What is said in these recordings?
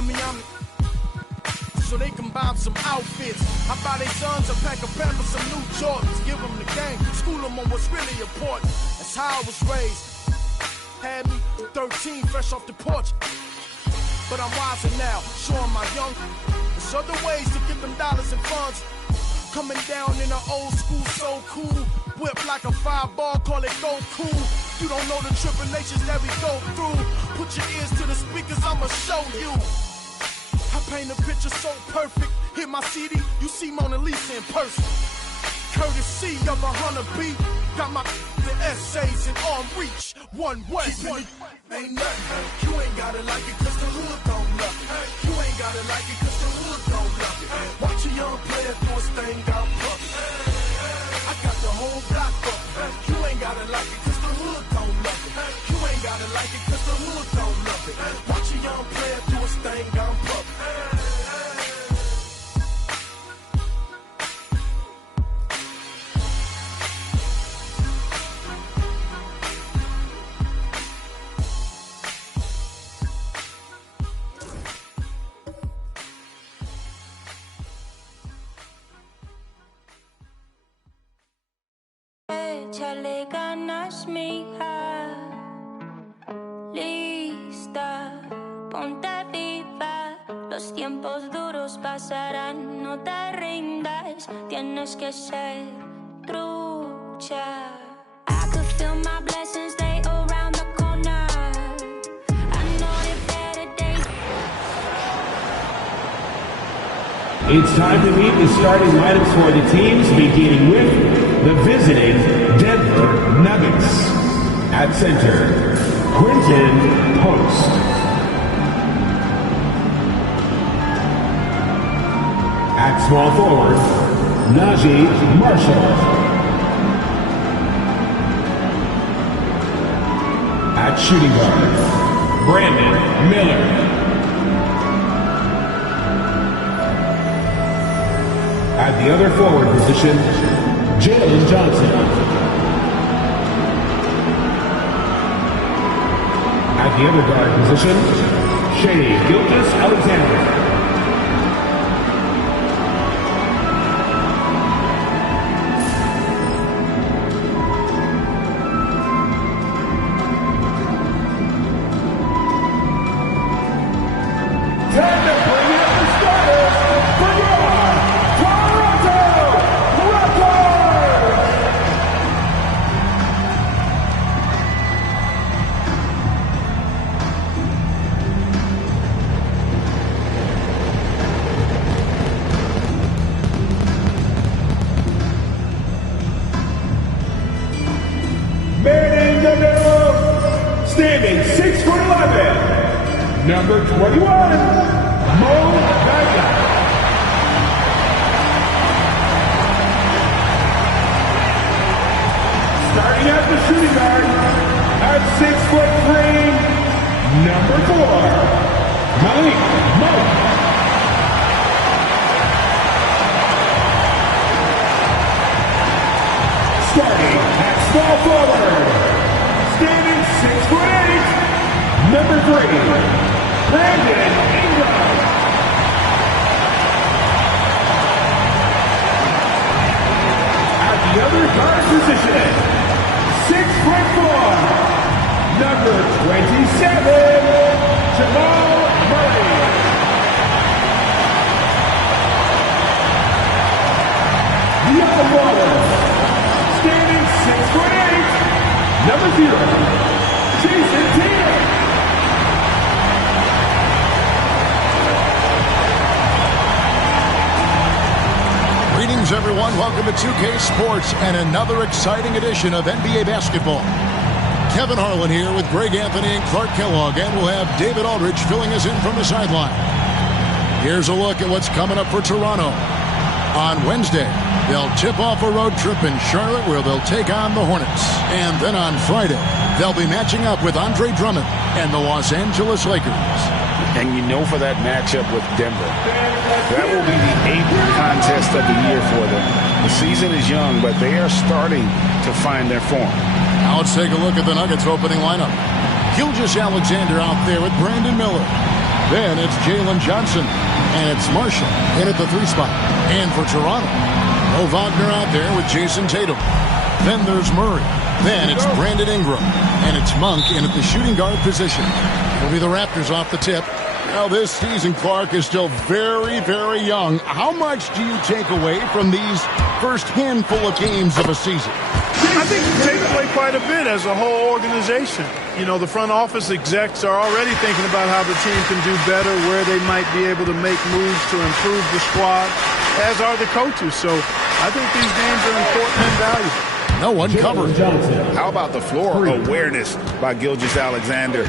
tell me I'm so they can buy some outfits. I buy their sons a pack of Pampers, some new Jordans. Give them the game, school them on what's really important. That's how I was raised. Had me 13, fresh off the porch. But I'm wiser now, showing my young. There's other ways to get them dollars and funds. Coming down in an old school, so cool. Whip like a fireball, call it go cool. You don't know the tribulations that we go through. Put your ears to the speakers, I'ma show you. I paint a picture so perfect. Hit my CD, you see Mona Lisa in person. Courtesy of a hunter-beat. Got my the essays in arm reach. One way. Ain't nothing. You ain't gotta like it cause the hood don't love it. You ain't gotta like it cause the hood don't love it. Watch a young player do his thing out public. I got the whole block up. You ain't gotta like it cause the hood don't love it. You ain't gotta like it cause the hood don't love it. Watch a young player do his thing out public. Échale ganas, mija. Lista, ponte viva. Los tiempos duros pasarán, no te rindas. Tienes que ser trucha. I could feel my blessings, they around the corner. I know the better days. It's time to meet the starting lineups for the teams, beginning with the visiting Denver Nuggets. At center, Quentin Post. At small forward, Najee Marshall. At shooting guard, Brandon Miller. At the other forward position, Jalen Johnson. At the other guard position, Shea Gilgeous-Alexander. Standing 6'11", number 21, Mo Bamba. Starting at the shooting guard, at 6'3", number 4, MyLeague Mo. Starting at small forward, standing 6'8", number 3, Brandon Ingram. At the other guard position, 6'4", number 27, Jamal Murray. The other forward, standing 6'8", number 0, Jason Tatum. Greetings, everyone. Welcome to 2K Sports and another exciting edition of NBA basketball. Kevin Harlan here with Greg Anthony and Clark Kellogg, and we'll have David Aldridge filling us in from the sideline. Here's a look at what's coming up for Toronto. On Wednesday, they'll tip off a road trip in Charlotte where they'll take on the Hornets. And then on Friday, they'll be matching up with Andre Drummond and the Los Angeles Lakers. And you know, for that matchup with Denver, that will be the 8th contest of the year for them. The season is young, but they are starting to find their form. Now let's take a look at the Nuggets opening lineup. Gilgeous-Alexander out there with Brandon Miller. Then it's Jalen Johnson. And it's Marshall in at the 3 spot. And for Toronto, Mo Wagner out there with Jason Tatum. Then there's Murray. Then it's Brandon Ingram. And it's Monk in at the shooting guard position. It'll be the Raptors off the tip. Now this season, Clark, is still very, very young. How much do you take away from these first handful of games of a season? I think you take away quite a bit as a whole organization. You know, the front office execs are already thinking about how the team can do better, where they might be able to make moves to improve the squad, as are the coaches. So I think these games are important and valuable. No one covered. How about the floor awareness by Gilgeous-Alexander?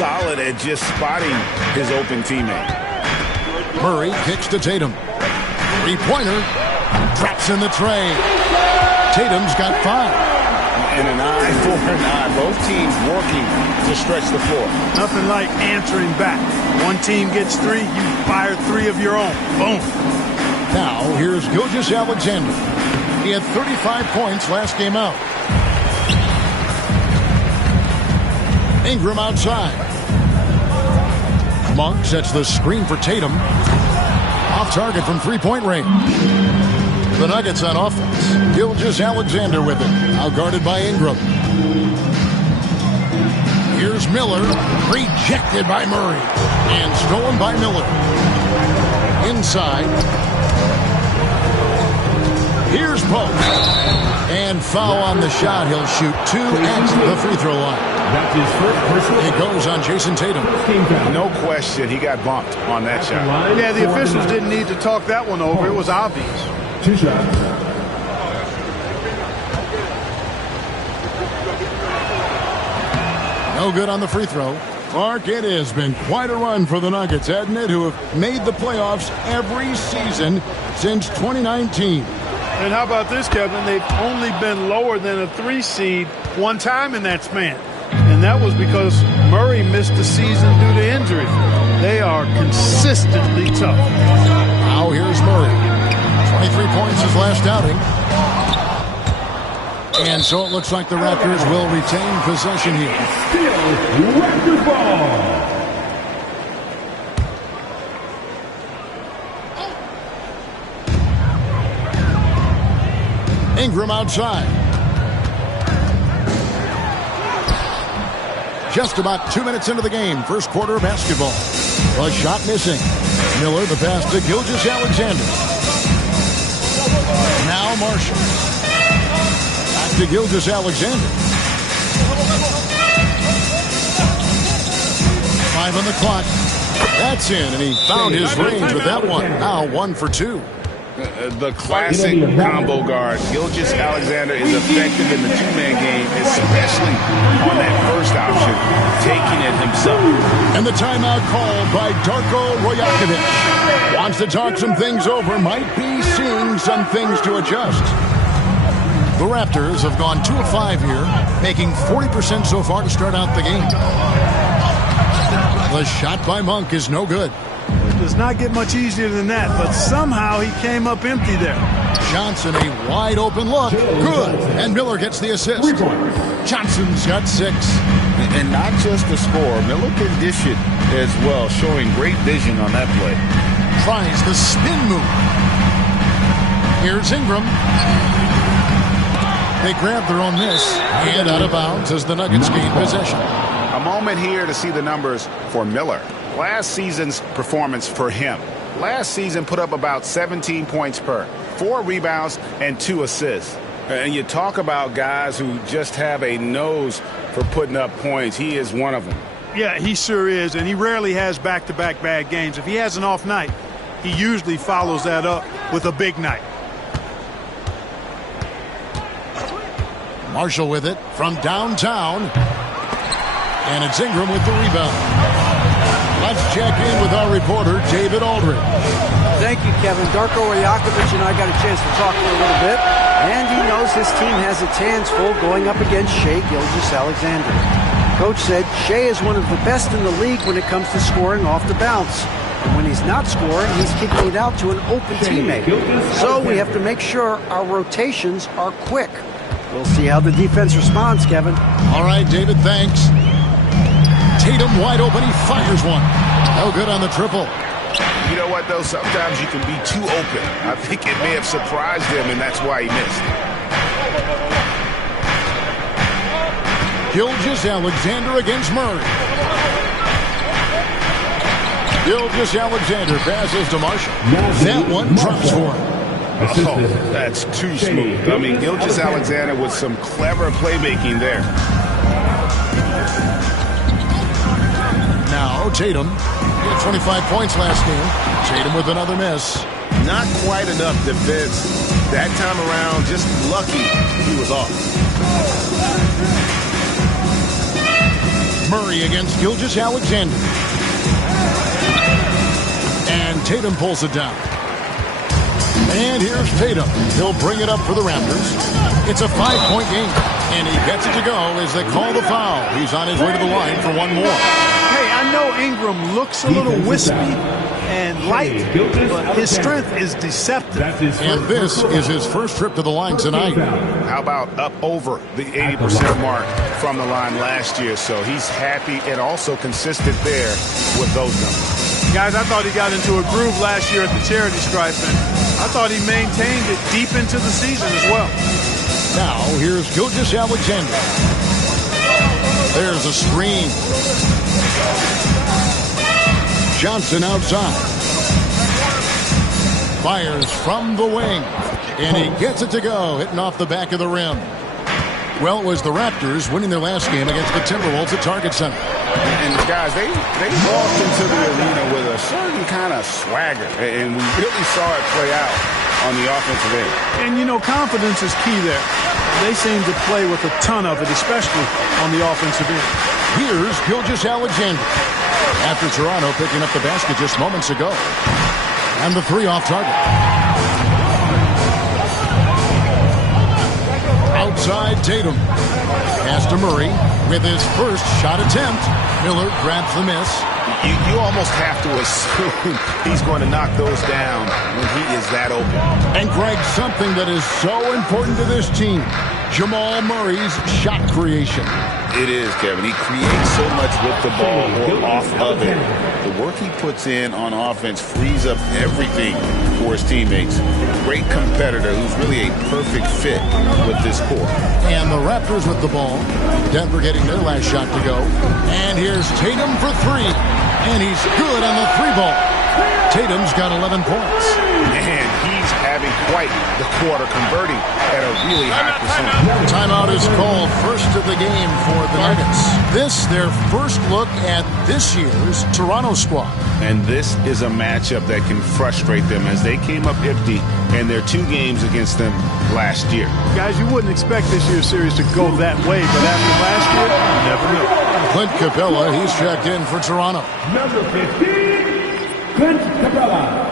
Solid at just spotting his open teammate. Murray kicks to Tatum. 3-pointer. Drops in the tray. Tatum's got 5. And an eye for an eye. Both teams working to stretch the floor. Nothing like answering back. One team gets 3, you fire 3 of your own. Boom. Now here's Gilgeous-Alexander. He had 35 points last game out. Ingram outside. Monk sets the screen for Tatum. Off target from 3-point range. The Nuggets on offense. Gilgeous-Alexander with it. Out guarded by Ingram. Here's Miller. Rejected by Murray. And stolen by Miller. Inside. Here's Pope. And foul on the shot. He'll shoot 2 at the free throw line. That's his first personal. It goes on Jason Tatum. No question, he got bumped on that shot. Yeah, the officials didn't need to talk that one over. It was obvious. 2 shots. No good on the free throw. Clark, it has been quite a run for the Nuggets, hasn't it, who have made the playoffs every season since 2019. And how about this, Kevin? They've only been lower than a 3 seed one time in that span. And that was because Murray missed the season due to injury. They are consistently tough. Now here's Murray. 23 points his last outing. And so it looks like the Raptors will retain possession here. Still Raptors ball. Ingram outside. Just about 2 minutes into the game. First quarter of basketball. A shot missing. Miller the pass to Gilgeous-Alexander. Now Marshall. Back to Gilgeous-Alexander. 5 on the clock. That's in, and he found his range with that one. Now 1 for 2. The classic combo guard. Gilgeous-Alexander is effective in the 2-man game, especially on that first option, taking it himself. And the timeout called by Darko Rajakovic. Wants to talk some things over, might be seeing some things to adjust. The Raptors have gone 2 of 5 here, making 40% so far to start out the game. The shot by Monk is no good. Does not get much easier than that, but somehow he came up empty there. Johnson, a wide open look. Good. And Miller gets the assist. Johnson's got 6. And not just the score. Miller can dish it as well, showing great vision on that play. Tries the spin move. Here's Ingram. They grab their own miss. And out of bounds as the Nuggets gain possession. A moment here to see the numbers for Miller. Last season's performance for him. Last season put up about 17 points per, 4 rebounds, and 2 assists. And you talk about guys who just have a nose for putting up points. He is one of them. Yeah, he sure is, and he rarely has back-to-back bad games. If he has an off night, he usually follows that up with a big night. Marshall with it from downtown. And it's Ingram with the rebound. Let's check in with our reporter, David Aldridge. Thank you, Kevin. Darko Rajakovic and I got a chance to talk for a little bit, and he knows his team has its hands full going up against Shai Gilgeous-Alexander. Coach said Shai is one of the best in the league when it comes to scoring off the bounce. And when he's not scoring, he's kicking it out to an open teammate. So we have to make sure our rotations are quick. We'll see how the defense responds, Kevin. All right, David, thanks. Tatum wide open, he fires one. No good on the triple. You know what, though? Sometimes you can be too open. I think it may have surprised him, and that's why he missed. Gilgeous-Alexander against Murray. Gilgeous-Alexander passes to Marshall. That one drops for him. Oh, that's too smooth. I mean, Gilgeous-Alexander with some clever playmaking there. Now Tatum. He had 25 points last game. Tatum with another miss. Not quite enough defense. That time around, just lucky he was off. Murray against Gilgeous-Alexander. And Tatum pulls it down. And here's Tatum. He'll bring it up for the Raptors. It's a 5-point game. And he gets it to go as they call the foul. He's on his way to the line for one more. Hey, I know Ingram looks a little wispy and light, but his strength is deceptive. And this is his first trip to the line tonight. How about up over the 80% mark from the line last year? So he's happy and also consistent there with those numbers. Guys, I thought he got into a groove last year at the charity stripe, and I thought he maintained it deep into the season as well. Now, here's Gilgeous-Alexander. There's a screen. Johnson outside. Fires from the wing. And he gets it to go, hitting off the back of the rim. Well, it was the Raptors winning their last game against the Timberwolves at Target Center. And guys, they walked into the arena with a certain kind of swagger. And we really saw it play out on the offensive end. And, you know, confidence is key there. They seem to play with a ton of it, especially on the offensive end. Here's Gilgeous-Alexander. After Toronto picking up the basket just moments ago. And the three off target. Outside Tatum. Pass to Murray with his first shot attempt. Miller grabs the miss. You almost have to assume he's going to knock those down when he is that open. And Greg, something that is so important to this team, Jamal Murray's shot creation. It is, Kevin. He creates so much with the ball or off of it. The work he puts in on offense frees up everything for his teammates. Great competitor who's really a perfect fit with this core. And the Raptors with the ball. Denver getting their last shot to go. And here's Tatum for three. And he's good on the three ball. Tatum's got 11 points. And he's having quite the quarter, converting at a really high percentage. Timeout is called, first of the game for the Nuggets. This, their first look at this year's Toronto squad. And this is a matchup that can frustrate them as they came up empty in their 2 games against them last year. Guys, you wouldn't expect this year's series to go that way, but after last year, you never know. Clint Capella, he's checked in for Toronto. Number 15, Clint Capella.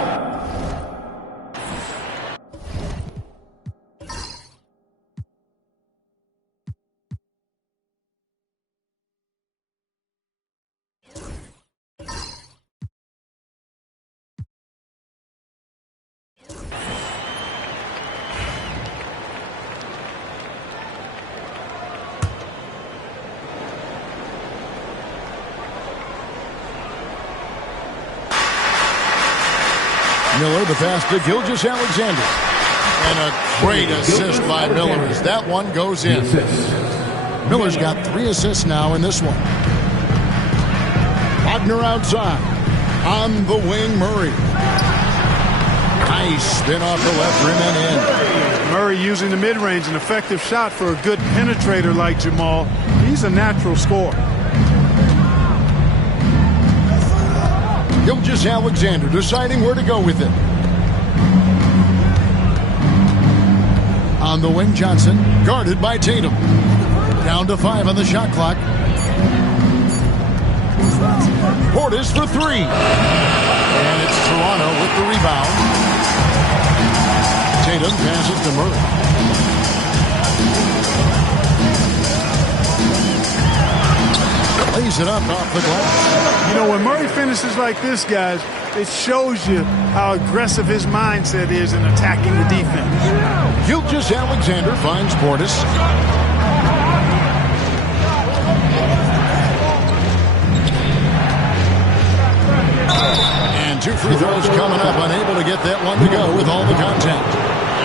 Miller, the pass to Gilgeous-Alexander. And a great assist by Miller as that one goes in. Miller's got 3 assists now in this one. Wagner outside. On the wing, Murray. Nice spin off the left rim and in. Murray using the mid-range, an effective shot for a good penetrator like Jamal. He's a natural scorer. Gilgeous-Alexander deciding where to go with it. On the wing, Johnson, guarded by Tatum. Down to 5 on the shot clock. Portis for 3. And it's Toronto with the rebound. Tatum passes to Murray. Lays it up off the glass. You know, when Murray finishes like this, guys, it shows you how aggressive his mindset is in attacking the defense. Gilgeous-Alexander finds Portis. And 2 free throws coming up, unable to get that one to go with all the contact.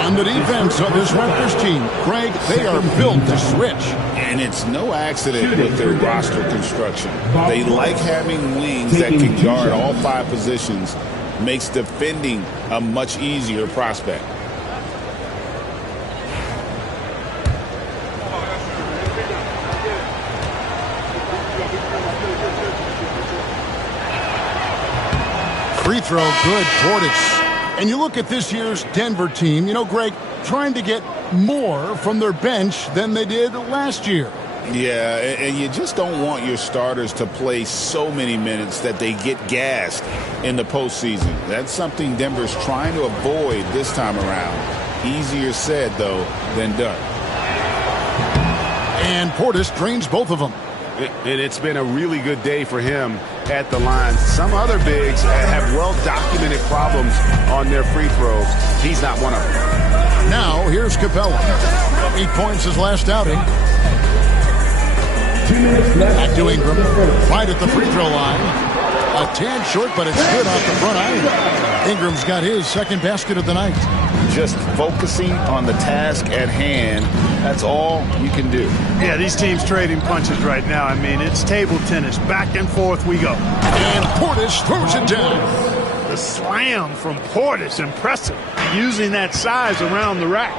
And the defense of this Raptors team, Craig, they are built to switch. And it's no accident with their roster construction. They like having wings that can guard all 5 positions. Makes defending a much easier prospect. Free throw, good, Portis. And you look at this year's Denver team, you know, Greg, trying to get more from their bench than they did last year. Yeah, and you just don't want your starters to play so many minutes that they get gassed in the postseason. That's something Denver's trying to avoid this time around. Easier said, though, than done. And Portis drains both of them. It's been a really good day for him at the line. Some other bigs have well-documented problems on their free throws. He's not one of them. Now, here's Capella. 8 points his last outing. 2 minutes left. Back to Ingram. Right at the free throw line. A tad short, but it's good off the front iron. Ingram's got his second basket of the night. Just focusing on the task at hand, that's all you can do. Yeah, these teams trading punches right now. I mean, it's table tennis. Back and forth we go. And Portis throws it down. The slam from Portis, impressive. Using that size around the rack.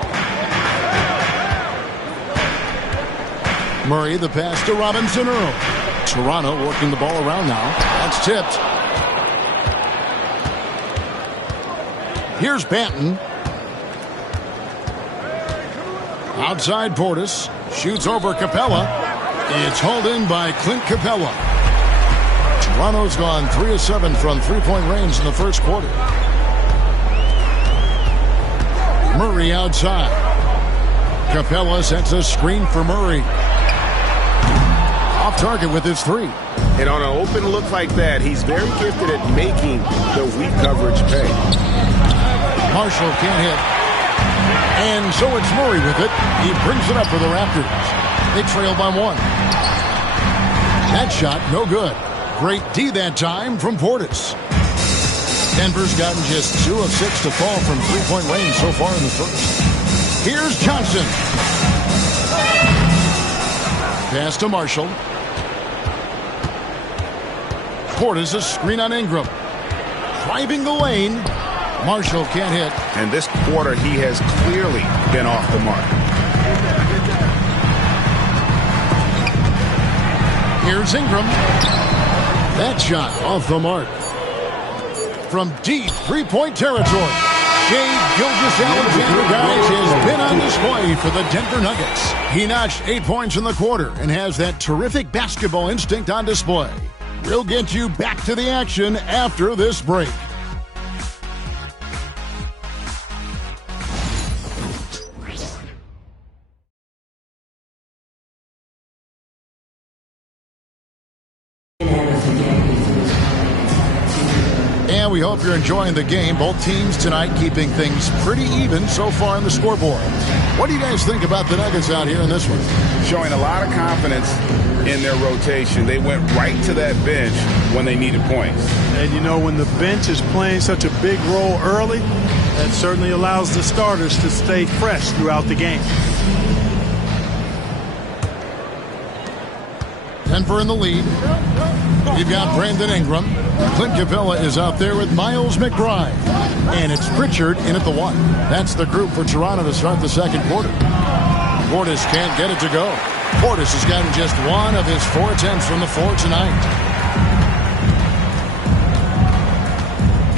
Murray, the pass to Robinson Earl. Toronto working the ball around now. That's tipped. Here's Banton. Outside Portis. Shoots over Capella. It's hauled in by Clint Capella. Toronto's gone 3 of 7 from three-point range in the first quarter. Murray outside. Capella sets a screen for Murray. Off target with his 3. And on an open look like that, he's very gifted at making the weak coverage pay. Marshall can't hit. And so it's Murray with it. He brings it up for the Raptors. They trail by 1. That shot, no good. Great D that time from Portis. Denver's gotten just 2 of 6 to fall from three-point range so far in the first. Here's Johnson. Pass to Marshall. Portis a screen on Ingram. Driving the lane. Marshall can't hit. And this quarter, he has clearly been off the mark. Here's Ingram. That shot off the mark. From deep three-point territory, Shai Gilgeous-Alexander, guys, has been on display for the Denver Nuggets. He notched 8 points in the quarter and has that terrific basketball instinct on display. We'll get you back to the action after this break. And we hope you're enjoying the game. Both teams tonight keeping things pretty even so far on the scoreboard. What do you guys think about the Nuggets out here in this one? Showing a lot of confidence in their rotation. They went right to that bench when they needed points. And you know, when the bench is playing such a big role early, that certainly allows the starters to stay fresh throughout the game. Denver in the lead. You've got Brandon Ingram. Clint Capella is out there with Miles McBride. And it's Pritchard in at the 1. That's the group for Toronto to start the second quarter. Portis can't get it to go. Portis has gotten just 1 of his 4 attempts from the floor tonight.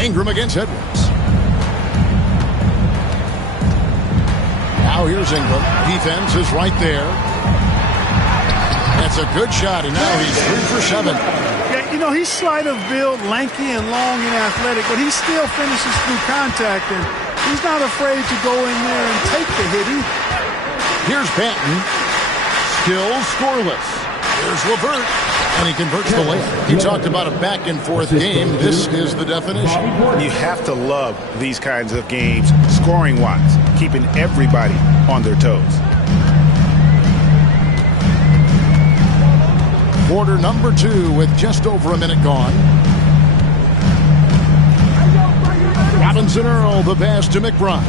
Ingram against Edwards. Now here's Ingram. Defense is right there. That's a good shot, and now he's 3 for 7. Yeah, you know, he's slight of build, lanky and long and athletic, but he still finishes through contact, and he's not afraid to go in there and take the hit either. Here's Banton. Still scoreless. There's LeVert, and he converts the layup. He talked about a back-and-forth game. This is the definition. You have to love these kinds of games, scoring-wise, keeping everybody on their toes. Quarter number 2 with just over a minute gone. Robinson Earl, the pass to McBride.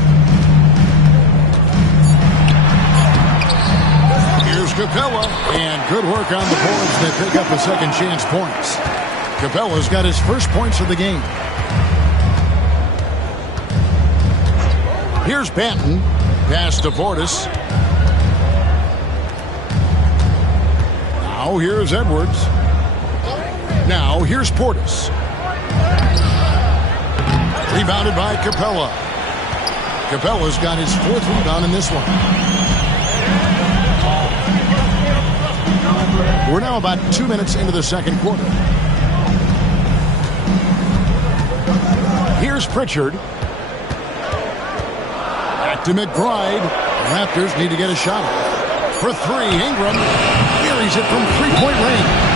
Here's Capella, and good work on the boards. They pick up a second chance points. Capella's got his first points of the game. Here's Banton. Pass to Portis. Now here's Edwards. Now here's Portis. Rebounded by Capella. Capella's got his fourth rebound in this one. We're now about 2 minutes into the second quarter. Here's Pritchard. Back to McBride. Raptors need to get a shot. For three, Ingram carries it from three-point range.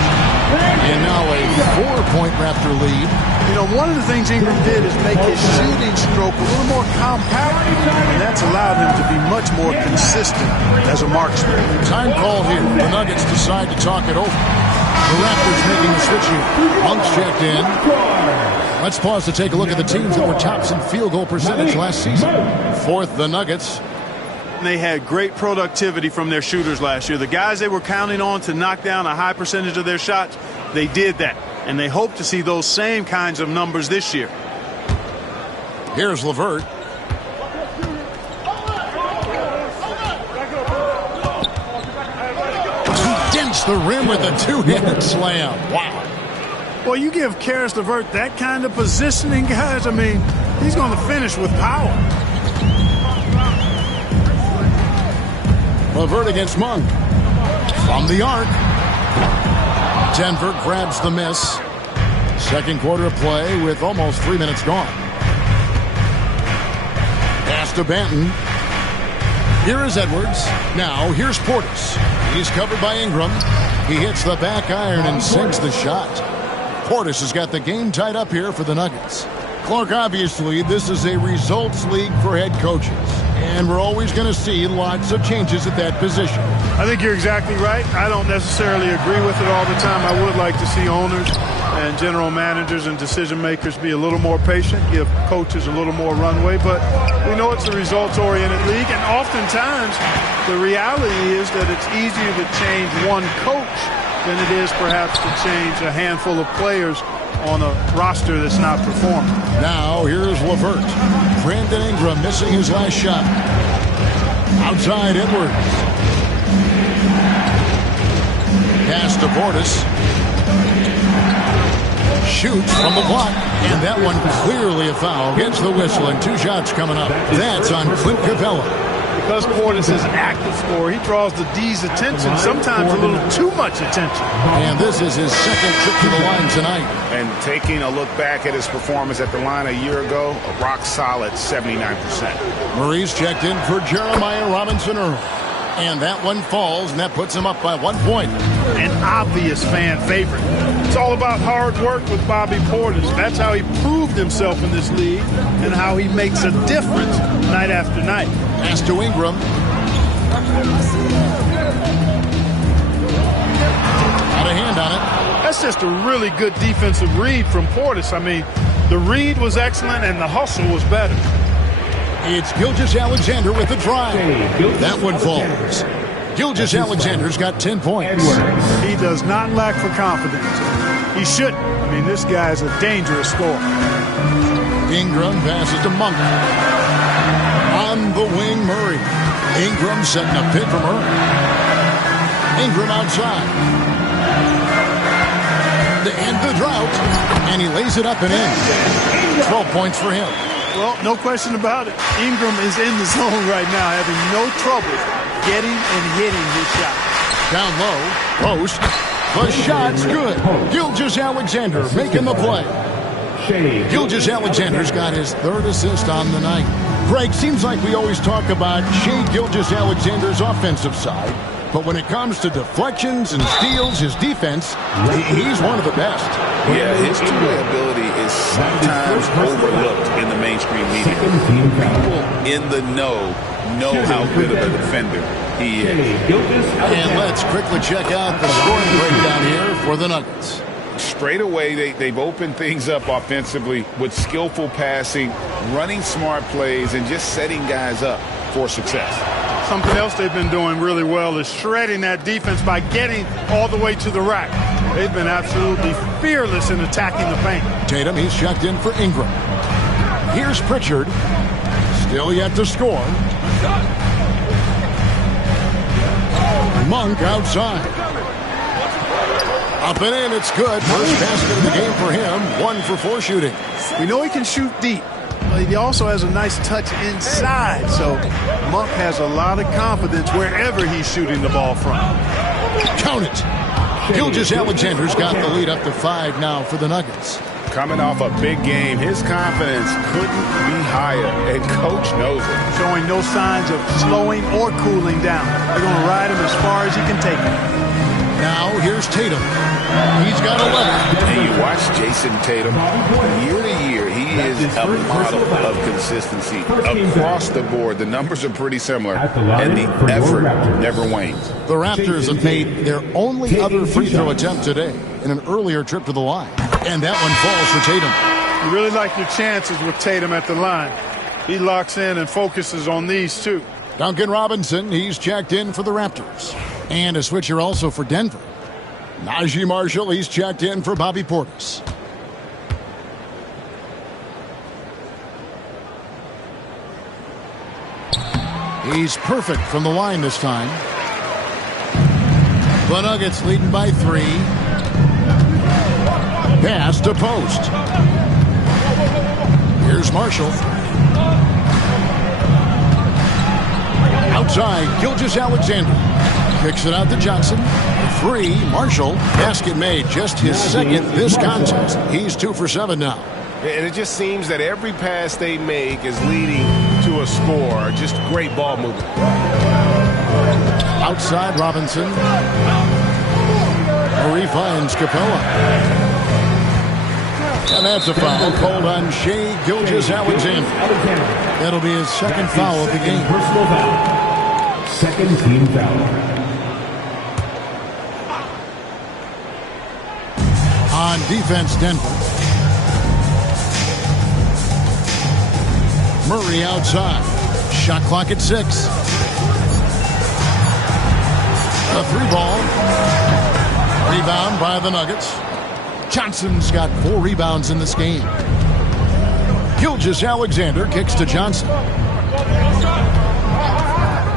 And now a 4-point Raptor lead. You know, one of the things Ingram did is make his shooting stroke a little more compact, and that's allowed him to be much more consistent as a marksman. Time call here. The Nuggets decide to talk it over. The Raptors making the switch here. Monk's checked in. Let's pause to take a look at the teams that were tops in field goal percentage last season. Fourth, the Nuggets. They had great productivity from their shooters last year. The guys they were counting on to knock down a high percentage of their shots, they did that. And they hope to see those same kinds of numbers this year. Here's LeVert. He dents the rim with a two-handed slam. Wow. Well, you give Karis LeVert that kind of positioning, guys. I mean, he's going to finish with power. LeVert against Monk. From the arc. Denver grabs the miss. Second quarter of play with almost 3 minutes gone. Pass to Banton. Here is Edwards. Now here's Portis. He's covered by Ingram. He hits the back iron and sinks the shot. Portis has got the game tied up here for the Nuggets. Clark, obviously, this is a results league for head coaches. And we're always going to see lots of changes at that position. I think you're exactly right. I don't necessarily agree with it all the time. I would like to see owners and general managers and decision makers be a little more patient, give coaches a little more runway. But we know it's a results-oriented league, and oftentimes the reality is that it's easier to change one coach than it is perhaps to change a handful of players on a roster that's not performing. Now here's LeVert. Brandon Ingram missing his last shot. Outside Edwards. Pass to Portis. Shoots from the block. And that one clearly a foul. Gets the whistle and 2 shots coming up. That's on Clint Capella. Because Portis is an active scorer, he draws the D's attention, sometimes a little too much attention. And this is his second trip to the line tonight. And taking a look back at his performance at the line a year ago, a rock-solid 79%. Murray's checked in for Jeremiah Robinson Earl. And that one falls, and that puts him up by 1 point. An obvious fan favorite. It's all about hard work with Bobby Portis. That's how he proved himself in this league and how he makes a difference night after night. Pass to Ingram. Got a hand on it. That's just a really good defensive read from Portis. I mean, the read was excellent and the hustle was better. It's Gilgeous-Alexander with the drive. That one falls. Gilgeous-Alexander's got 10 points. He does not lack for confidence. He shouldn't. I mean, this guy is a dangerous scorer. Ingram passes to Monk. On the wing, Murray. Ingram setting a pin for Murray. Ingram outside. To end the drought. And he lays it up and in. 12 points for him. Well, no question about it. Ingram is in the zone right now, having no trouble getting and hitting his shot. Down low, post. The shot's good. Gilgeous-Alexander making the play. Gilgeous-Alexander's got his third assist on the night. Greg, seems like we always talk about Shai Gilgeous-Alexander's offensive side. But when it comes to deflections and steals, his defense, he's one of the best. Yeah, his two-way ability is sometimes overlooked in the mainstream media. People in the know how good of a defender he is. And let's quickly check out the scoring breakdown here for the Nuggets. straight away, they've opened things up offensively with skillful passing, running smart plays, and just setting guys up for success. Something else they've been doing really well is shredding that defense by getting all the way to the rack. They've been absolutely fearless in attacking the paint. Tatum, he's checked in for Ingram. Here's Pritchard. Still yet to score. Monk outside. Up and in, it's good. First basket of the game for him. 1 for 4 shooting. We know he can shoot deep, but he also has a nice touch inside. So Monk has a lot of confidence wherever he's shooting the ball from. Count it. Gilgeous-Alexander's got the lead up to 5 now for the Nuggets. Coming off a big game, his confidence couldn't be higher, and Coach knows it. Showing no signs of slowing or cooling down. They're going to ride him as far as he can take him. Now here's Tatum. He's got 11. And you watch Jason Tatum, year to year, he is a model of consistency across the board. The numbers are pretty similar, and the effort never wanes. The Raptors have made their only other free throw attempt today in an earlier trip to the line. And that one falls for Tatum. You really like your chances with Tatum at the line. He locks in and focuses on these two. Duncan Robinson, he's checked in for the Raptors. And a switcher also for Denver. Najee Marshall, he's checked in for Bobby Portis. He's perfect from the line this time. The Nuggets leading by 3. Pass to post. Here's Marshall. Outside, Gilgeous-Alexander. Kicks it out to Johnson. 3, Marshall. Basket made, just his second this contest. He's 2 for 7 now. And it just seems that every pass they make is leading to a score. Just great ball movement. Outside, Robinson. Murray finds Capella. And that's a foul called on Shai Gilgeous-Alexander. That'll be his second foul of the game. Personal foul. Second team foul. On defense, Denver. Murray outside. Shot clock at 6. A 3-ball. Rebound by the Nuggets. Johnson's got 4 rebounds in this game. Gilgeous-Alexander kicks to Johnson.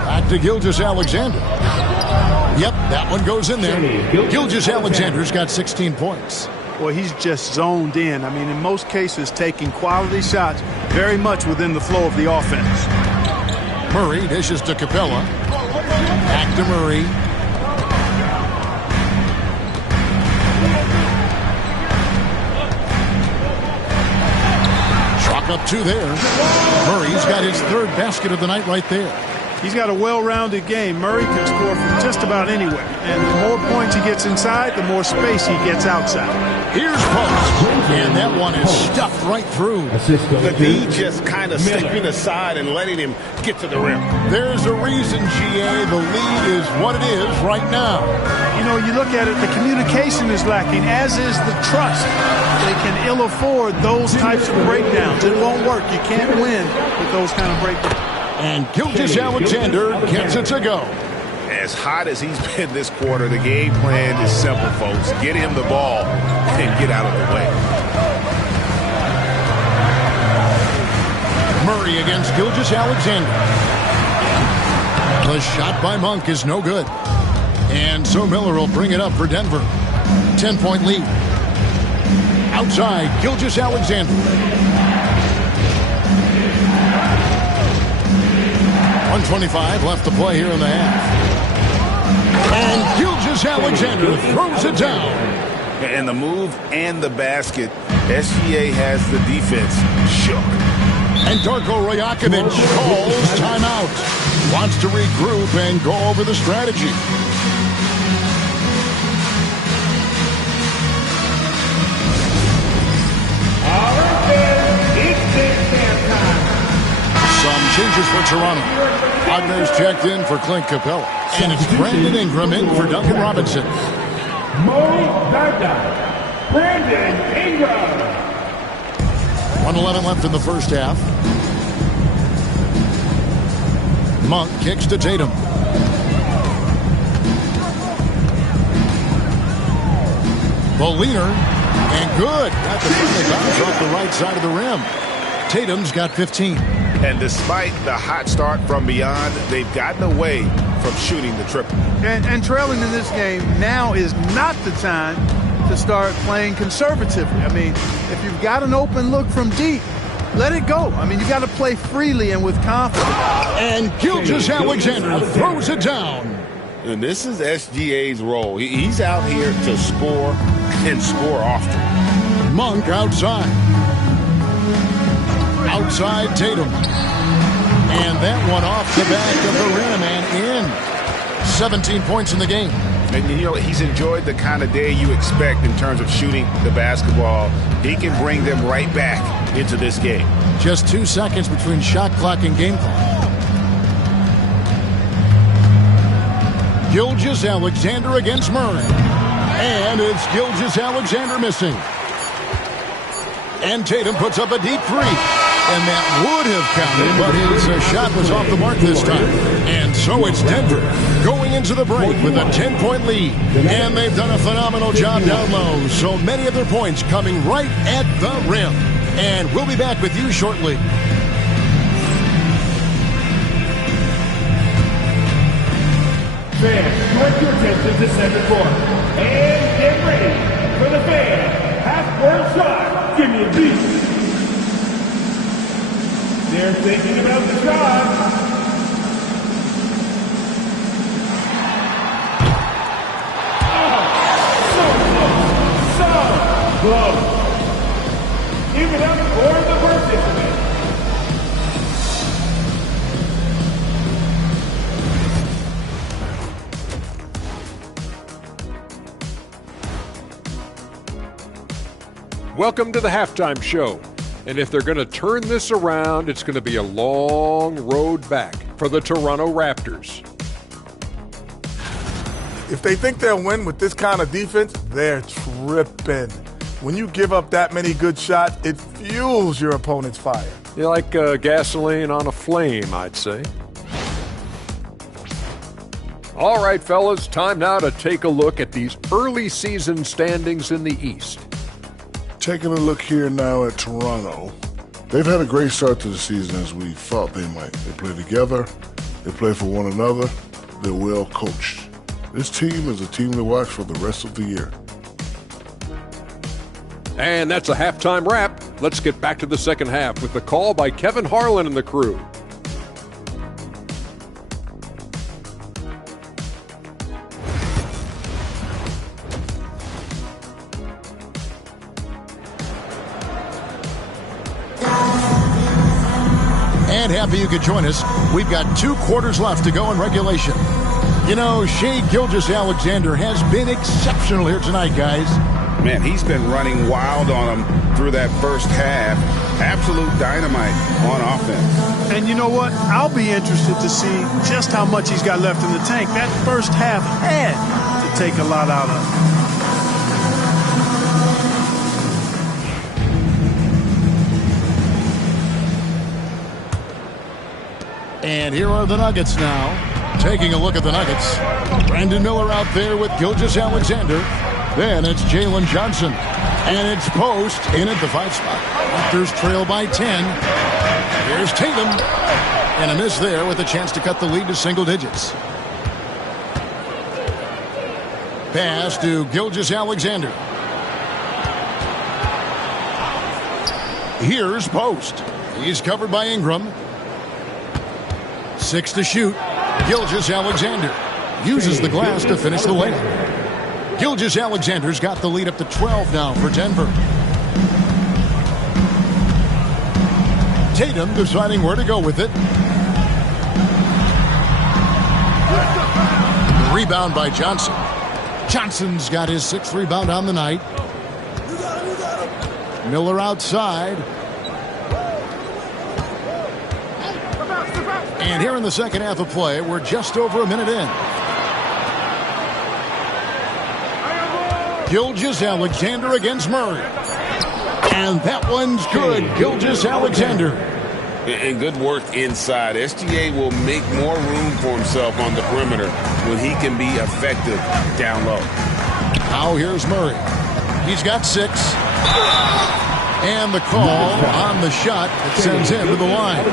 Back to Gilgeous-Alexander. Yep, that one goes in there. Gilgeous-Alexander's got 16 points. Well, he's just zoned in. I mean, in most cases, taking quality shots very much within the flow of the offense. Murray dishes to Capella. Back to Murray. Chalk up 2 there. Murray's got his 3rd basket of the night right there. He's got a well-rounded game. Murray can score from just about anywhere. And the more points he gets inside, the more space he gets outside. Here's post. And that one is stuffed right through. The D just kind of stepping aside and letting him get to the rim. There's a reason, GA, the lead is what it is right now. You know, you look at it, the communication is lacking, as is the trust. They can ill afford those types of breakdowns. It won't work. You can't win with those kind of breakdowns. And Gilgeous-Alexander gets it to go. As hot as he's been this quarter, the game plan is simple, folks. Get him the ball and get out of the way. Murray against Gilgeous-Alexander. The shot by Monk is no good. And so Miller will bring it up for Denver. 10-point lead. Outside, Gilgeous-Alexander. 1:25 left to play here in the half. And Gilgeous-Alexander throws it down. And the move and the basket, SGA has the defense shook. And Darko Rajakovic calls timeout. Wants to regroup and go over the strategy. Some changes for Toronto. Wagner's checked in for Clint Capella. And it's Brandon Ingram in for Duncan Robinson. Ingram. 1:11 left in the first half. Monk kicks to Tatum. The leaner, and good. Got the friendly bounce off the right side of the rim. Tatum's got 15. And despite the hot start from beyond, they've gotten away from shooting the triple. And trailing in this game, now is not the time to start playing conservatively. I mean, if you've got an open look from deep, let it go. I mean, you got to play freely and with confidence. And Gilgeous-Alexander throws it down. And this is SGA's role. He's out here to score and score often. Monk outside. Outside Tatum. And that one off the back of the rim and in. 17 points in the game. And, you know, he's enjoyed the kind of day you expect in terms of shooting the basketball. He can bring them right back into this game. Just 2 seconds between shot clock and game clock. Gilgeous-Alexander against Murray. And it's Gilgeous-Alexander missing. And Tatum puts up a deep three. And that would have counted, but his shot was off the mark this time. And so it's Denver going into the break with a 10-point lead. And they've done a phenomenal job down low. So many of their points coming right at the rim. And we'll be back with you shortly. Fans, direct your attention to center court. And get ready for the fan half-court shot. Give me a beat. They're thinking about the shot. Oh, so close. Give it up for the participant. Welcome to the halftime show. And if they're going to turn this around, it's going to be a long road back for the Toronto Raptors. If they think they'll win with this kind of defense, they're tripping. When you give up that many good shots, it fuels your opponent's fire. You're like gasoline on a flame, I'd say. All right, fellas, time now to take a look at these early season standings in the East. Taking a look here now at Toronto, they've had a great start to the season as we thought they might. They play together, they play for one another, they're well coached. This team is a team to watch for the rest of the year. And that's a halftime wrap. Let's get back to the second half with the call by Kevin Harlan and the crew. And happy you could join us. We've got 2 quarters left to go in regulation. You know, Shai Gilgeous-Alexander has been exceptional here tonight, guys. Man, he's been running wild on them through that first half. Absolute dynamite on offense. And you know what? I'll be interested to see just how much he's got left in the tank. That first half had to take a lot out of him. And here are the Nuggets now. Taking a look at the Nuggets. Brandon Miller out there with Gilgeous-Alexander. Then it's Jalen Johnson. And it's Post in at the 5 spot. Raptors trail by 10. Here's Tatum. And a miss there with a chance to cut the lead to single digits. Pass to Gilgeous-Alexander. Here's Post. He's covered by Ingram. 6 to shoot. Gilgeous-Alexander uses the glass to finish the layup. Gilgeous-Alexander's got the lead up to 12 now for Denver. Tatum deciding where to go with it. Rebound by Johnson. Johnson's got his 6th rebound on the night. Miller outside. And here in the second half of play, we're just over a minute in. Gilgeous-Alexander against Murray. And that one's good. Gilgeous-Alexander. And good work inside. SGA will make more room for himself on the perimeter when he can be effective down low. Now here's Murray. He's got 6. And the call on the shot that sends him to the line.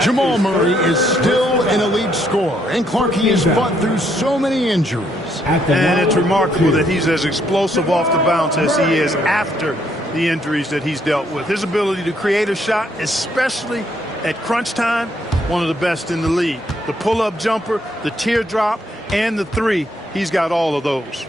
Jamal Murray is still an elite scorer. And Clark, he has fought through so many injuries. And it's remarkable that he's as explosive off the bounce as he is after the injuries that he's dealt with. His ability to create a shot, especially at crunch time, one of the best in the league. The pull-up jumper, the teardrop, and the 3, he's got all of those.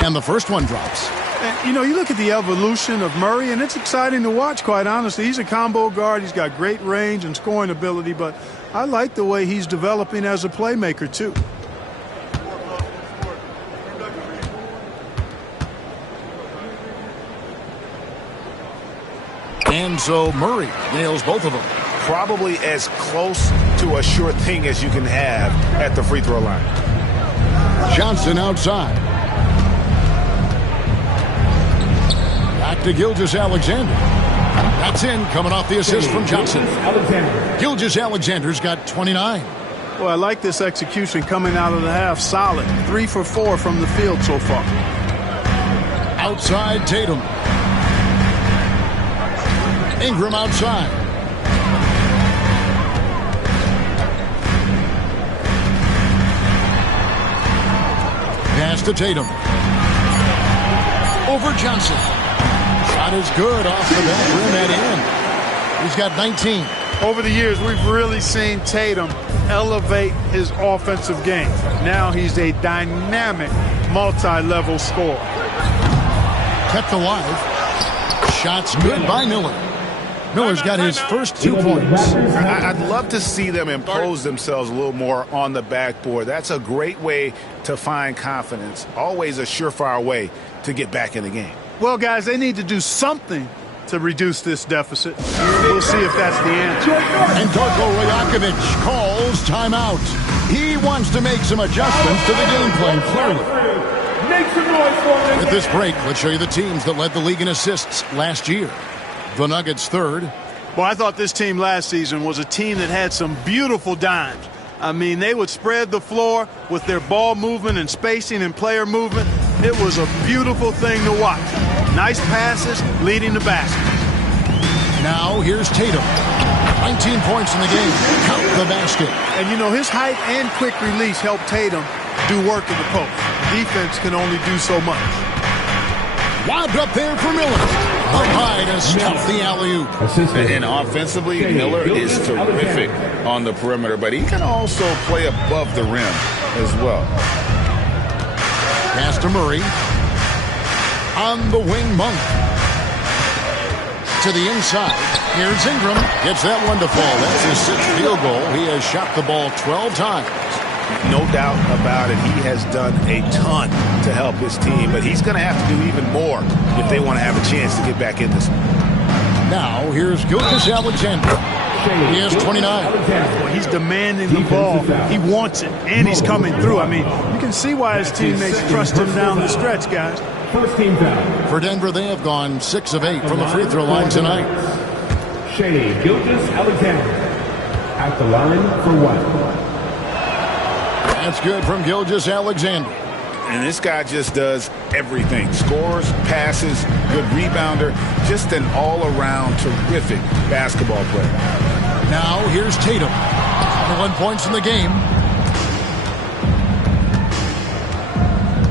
And the first one drops. And, you look at the evolution of Murray, and it's exciting to watch, quite honestly. He's a combo guard. He's got great range and scoring ability, but I like the way he's developing as a playmaker, too. And so Murray nails both of them. Probably as close to a sure thing as you can have at the free throw line. Johnson outside. Back to Gilgeous-Alexander. That's in, coming off the assist from Johnson. Gilgeous-Alexander's got 29. Well, I like this execution coming out of the half. Solid. 3 for 4 from the field so far. Outside Tatum. Ingram outside. Pass to Tatum. Over Johnson. Shot is good off the back rim and in. He's got 19. Over the years, we've really seen Tatum elevate his offensive game. Now he's a dynamic, multi-level scorer. Kept alive. Shots good by Miller. Miller's got his first 2 points. I'd love to see them impose themselves a little more on the backboard. That's a great way to find confidence. Always a surefire way to get back in the game. Well, guys, they need to do something to reduce this deficit. We'll see if that's the answer. And Darko Rajakovic calls timeout. He wants to make some adjustments to the game plan, clearly. Make some noise for them. With this break, let's show you the teams that led the league in assists last year. The Nuggets third. Well, I thought this team last season was a team that had some beautiful dimes. I mean, they would spread the floor with their ball movement and spacing and player movement. It was a beautiful thing to watch. Nice passes leading the basket. Now here's Tatum. 19 points in the game. Count the basket. And, his height and quick release helped Tatum do work in the post. Defense can only do so much. Lobbed up there for Miller. Up high to stuff the alley-oop. And offensively, Miller is terrific on the perimeter, but he can also play above the rim as well. Pass to Murray. On the wing, Monk. To the inside. Here's Ingram. Gets that one to fall. That's his 6th field goal. He has shot the ball 12 times. No doubt about it. He has done a ton to help his team, but he's going to have to do even more if they want to have a chance to get back in this one. Now, here's Gilgeous-Alexander. He has 29. Well, he's demanding the ball. He wants it, and he's coming through. I mean, you can see why his teammates trust him down the stretch, guys. First team foul. For Denver, they have gone 6 of 8 from the free throw line tonight. Shea Gilgeous-Alexander at the line for 1. That's good from Gilgeous-Alexander. And this guy just does everything. Scores, passes, good rebounder. Just an all-around terrific basketball player. Now here's Tatum. 21 points in the game.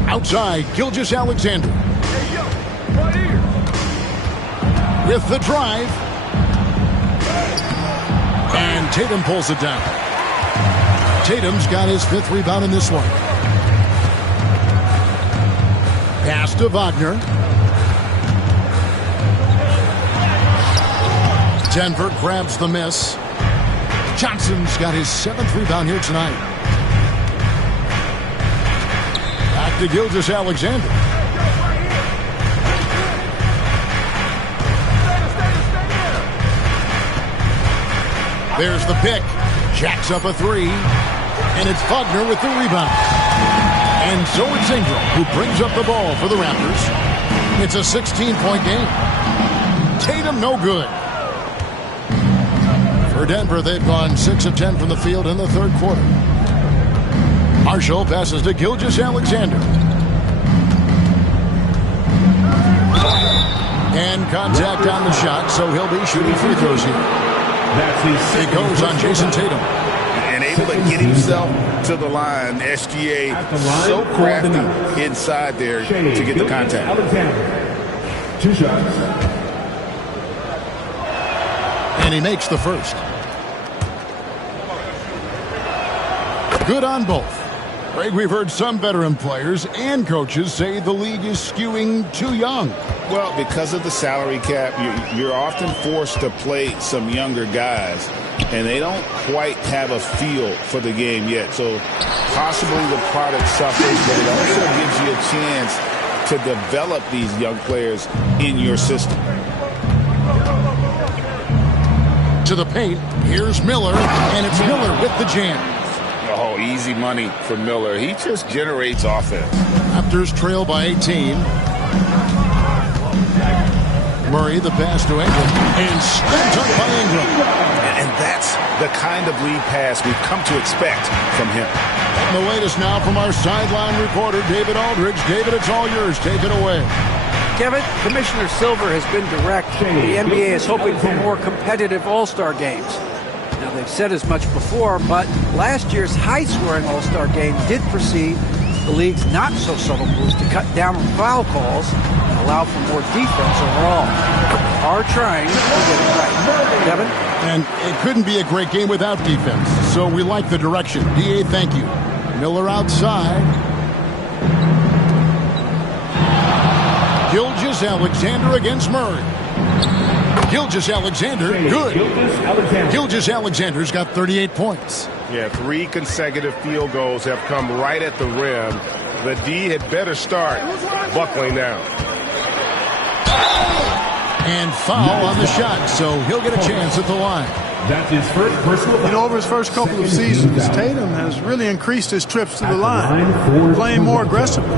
Outside, Gilgeous-Alexander. With the drive. And Tatum pulls it down. Tatum's got his 5th rebound in this one. Pass to Wagner. Denver grabs the miss. Johnson's got his 7th rebound here tonight. Back to Gilgeous-Alexander. There's the pick. Jacks up a 3. And it's Wagner with the rebound. And so it's Ingram who brings up the ball for the Raptors. It's a 16-point game. Tatum no good. For Denver, they've gone 6 of 10 from the field in the third quarter. Marshall passes to Gilgeous-Alexander. And contact on the shot, so he'll be shooting free throws here. It goes on Jason Tatum. And able to get himself to the line. SGA so crafty inside there to get the contact. 2 shots. And he makes the first. Good on both. Greg, we've heard some veteran players and coaches say the league is skewing too young. Well, because of the salary cap, you're often forced to play some younger guys, and they don't quite have a feel for the game yet. So possibly the product suffers, but it also gives you a chance to develop these young players in your system. To the paint, here's Miller, and it's Miller with the jam. Oh, easy money for Miller. He just generates offense. Raptors trail by 18. Murray, the pass to Ingram, and snapped up by Ingram. And that's the kind of lead pass we've come to expect from him. And the latest now from our sideline reporter, David Aldridge. David, it's all yours. Take it away. Kevin, Commissioner Silver has been direct. The NBA is hoping for more competitive All-Star games. Now, they've said as much before, but last year's high-scoring All-Star game did precede the league's not-so-subtle moves to cut down on foul calls and allow for more defense overall. They are trying to get it right. Kevin? And it couldn't be a great game without defense, so we like the direction. D.A., thank you. Miller outside. Gilgeous-Alexander against Murray. Gilgeous-Alexander, good. Gilgeous-Alexander's got 38 points. Yeah, 3 consecutive field goals have come right at the rim. The D had better start buckling down. And foul on the shot, so he'll get a chance at the line. That's his first personal foul. Over his first couple of seasons, Tatum has really increased his trips to the line, playing more aggressively.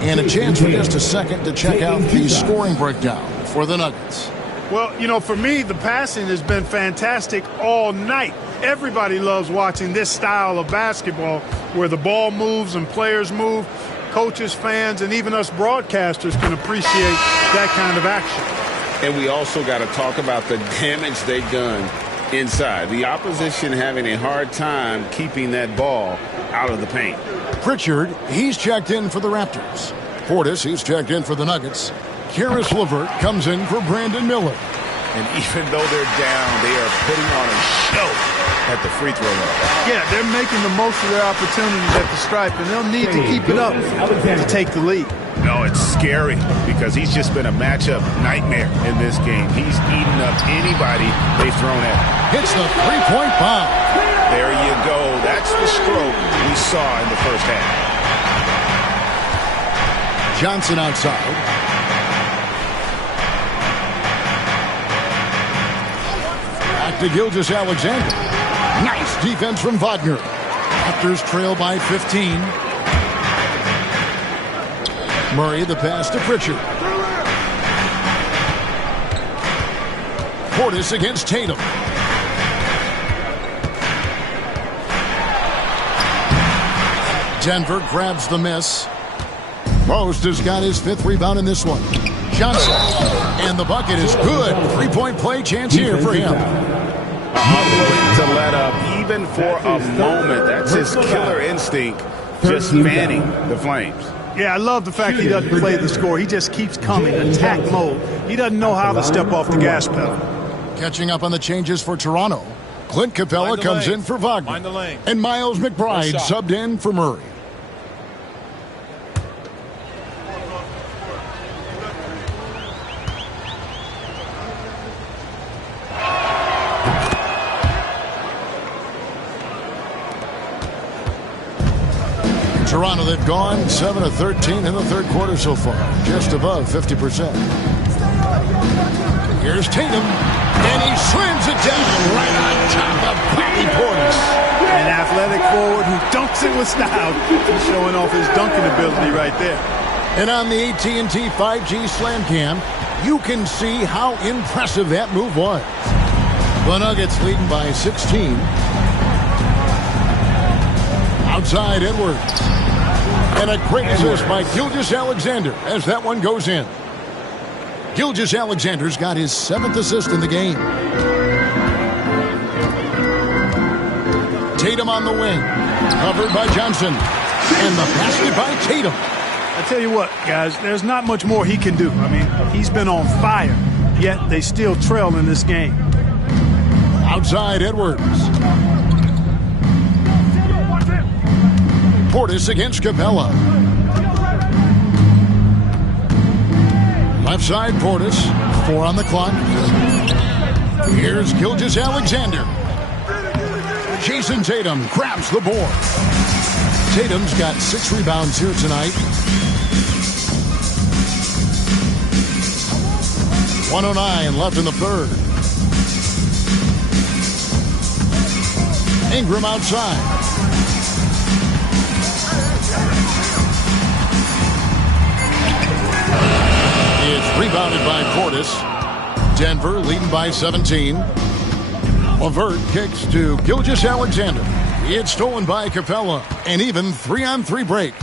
And a chance for just a second to check out the scoring breakdown for the Nuggets. Well, you know, for me, the passing has been fantastic all night. Everybody loves watching this style of basketball where the ball moves and players move. Coaches, fans, and even us broadcasters can appreciate that kind of action. And we also got to talk about the damage they've done inside. The opposition having a hard time keeping that ball out of the paint. Pritchard, he's checked in for the Raptors. Portis, he's checked in for the Nuggets. Karis LeVert comes in for Brandon Miller. And even though they're down, they are putting on a show at the free throw line. Yeah, they're making the most of their opportunities at the stripe, and they'll need to keep it up to take the lead. No, it's scary because he's just been a matchup nightmare in this game. He's eaten up anybody they've thrown at him. Hits the three-point bomb. There you go. That's the stroke we saw in the first half. Johnson outside. Back to Gilgeous-Alexander. Nice defense from Wagner. Raptors trail by 15. Murray, the pass to Pritchard. Portis against Tatum. Denver grabs the miss. Most has got his 5th rebound in this one. Johnson. And the bucket is good. 3-point play chance here for him. To let up even for a moment. That's his killer instinct, just fanning the flames. Yeah, I love the fact he doesn't play the score. He just keeps coming, attack mode. He doesn't know how to step off the gas pedal. Catching up on the changes for Toronto. Clint Capella comes in for Wagner. And Miles McBride subbed in for Murray. Toronto, they've gone 7 of 13 in the third quarter so far, just above 50%. Here's Tatum, and he slams it down right on top of Bobby Portis. An athletic forward who dunks it with style. He's showing off his dunking ability right there. And on the AT&T 5G Slam Cam, you can see how impressive that move was. The Nuggets leading by 16. Outside Edwards. And a great assist by Gilgeous-Alexander as that one goes in. Gilgeous-Alexander's got his 7th assist in the game. Tatum on the wing. Covered by Johnson. And the basket by Tatum. I tell you what, guys, there's not much more he can do. I mean, he's been on fire, yet they still trail in this game. Outside Edwards. Portis against Capella. Left side Portis. 4 on the clock. Here's Gilgeous-Alexander. Jason Tatum grabs the board. Tatum's got 6 rebounds here tonight. 1:09 left in the third. Ingram outside. It's rebounded by Portis. Denver leading by 17. LeVert kicks to Gilgeous-Alexander. It's stolen by Capella. An even 3-on-3 break.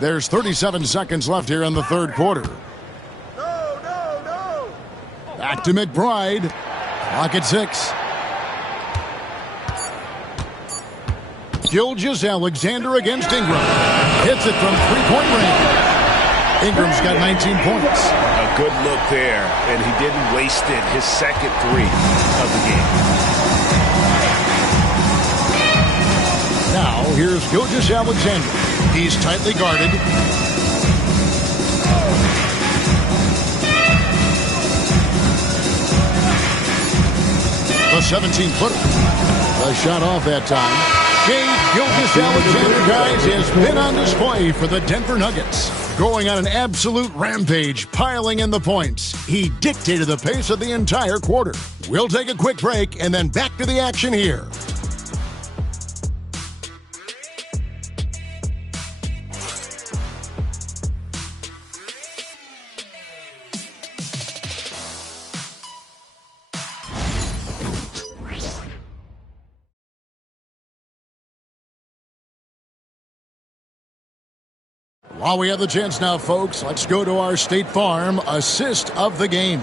There's 37 seconds left here in the third quarter. Back to McBride. Clock at 6. Gilgeous-Alexander against Ingram. Hits it from three-point range. Ingram's got 19 points. A good look there, and he didn't waste it. His second 3 of the game. Now, here's Gilgeous-Alexander. He's tightly guarded. The 17-footer. A shot off that time. Gilgeous-Alexander, guys, has been on display for the Denver Nuggets. Going on an absolute rampage, piling in the points. He dictated the pace of the entire quarter. We'll take a quick break and then back to the action here. While we have the chance now, folks, let's go to our State Farm assist of the game.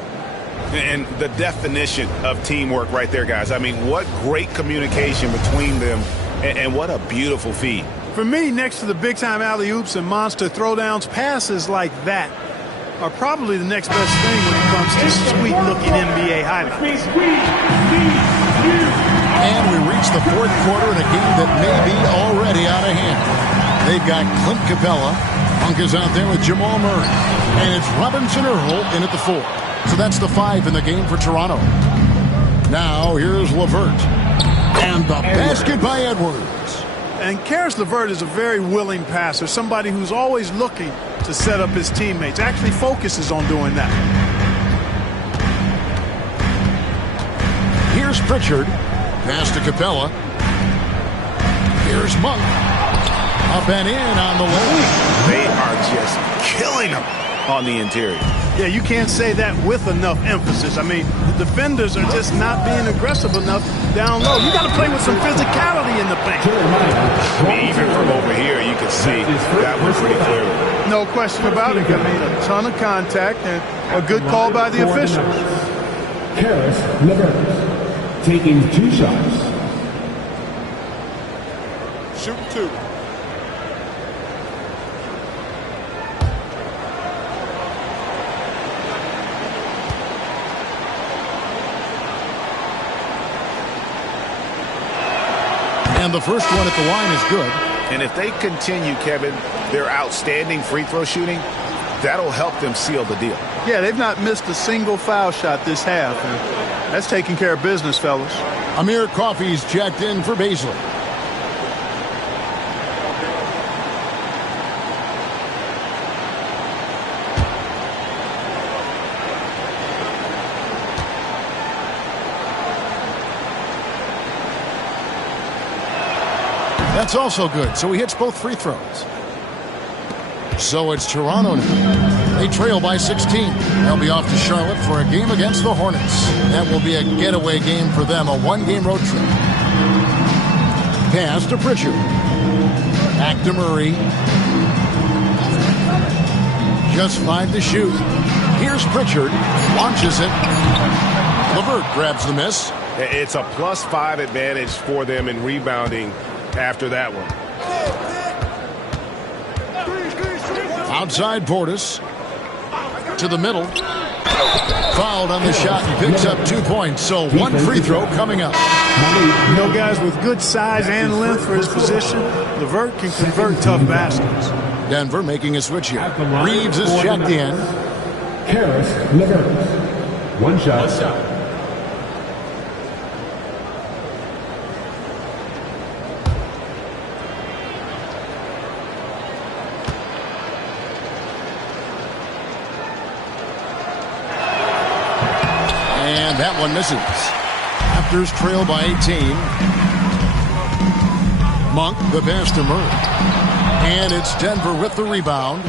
And the definition of teamwork right there, guys. I mean, what great communication between them, and what a beautiful feed. For me, next to the big-time alley-oops and monster throwdowns, passes like that are probably the next best thing when it comes to sweet-looking NBA highlights. And we reach the fourth quarter in a game that may be already out of hand. They've got Clint Capella. Funk is out there with Jamal Murray. And it's Robinson Earl in at the 4. So that's the 5 in the game for Toronto. Now here's LeVert. And the basket by Edwards. And Karis LeVert is a very willing passer, somebody who's always looking to set up his teammates, actually focuses on doing that. Here's Pritchard. Pass to Capella. Here's Monk. Up and in on the lane. They are just killing them on the interior. Yeah, you can't say that with enough emphasis. I mean, the defenders are just not being aggressive enough down low. You got to play with some physicality in the paint. I mean, even from over here, you can see that one pretty clearly. No question about it. I mean, a ton of contact and a good call by the officials. Karis LeVert taking 2 shots. Shoot 2. And the first one at the line is good. And if they continue, Kevin, their outstanding free throw shooting, that'll help them seal the deal. Yeah, they've not missed a single foul shot this half. And that's taking care of business, fellas. Amir Coffey's checked in for Baisley. That's also good, so he hits both free throws. So it's Toronto now. They trail by 16. They'll be off to Charlotte for a game against the Hornets. That will be a getaway game for them, a one-game road trip. Pass to Pritchard. Back to Murray. Just 5 to shoot. Here's Pritchard. Launches it. LeVert grabs the miss. It's a +5 advantage for them in rebounding after that one. Outside Portis. To the middle. Fouled on the shot and picks up 2 points. So 1 free throw coming up. You know, guys, with good size and length for his position, LeVert can convert tough baskets. Denver making a switch here. Reeves is checked in. Harris, LeVert. 1 shot. And that one misses. Raptors trail by 18. Monk, the pass to Murray. And it's Denver with the rebound.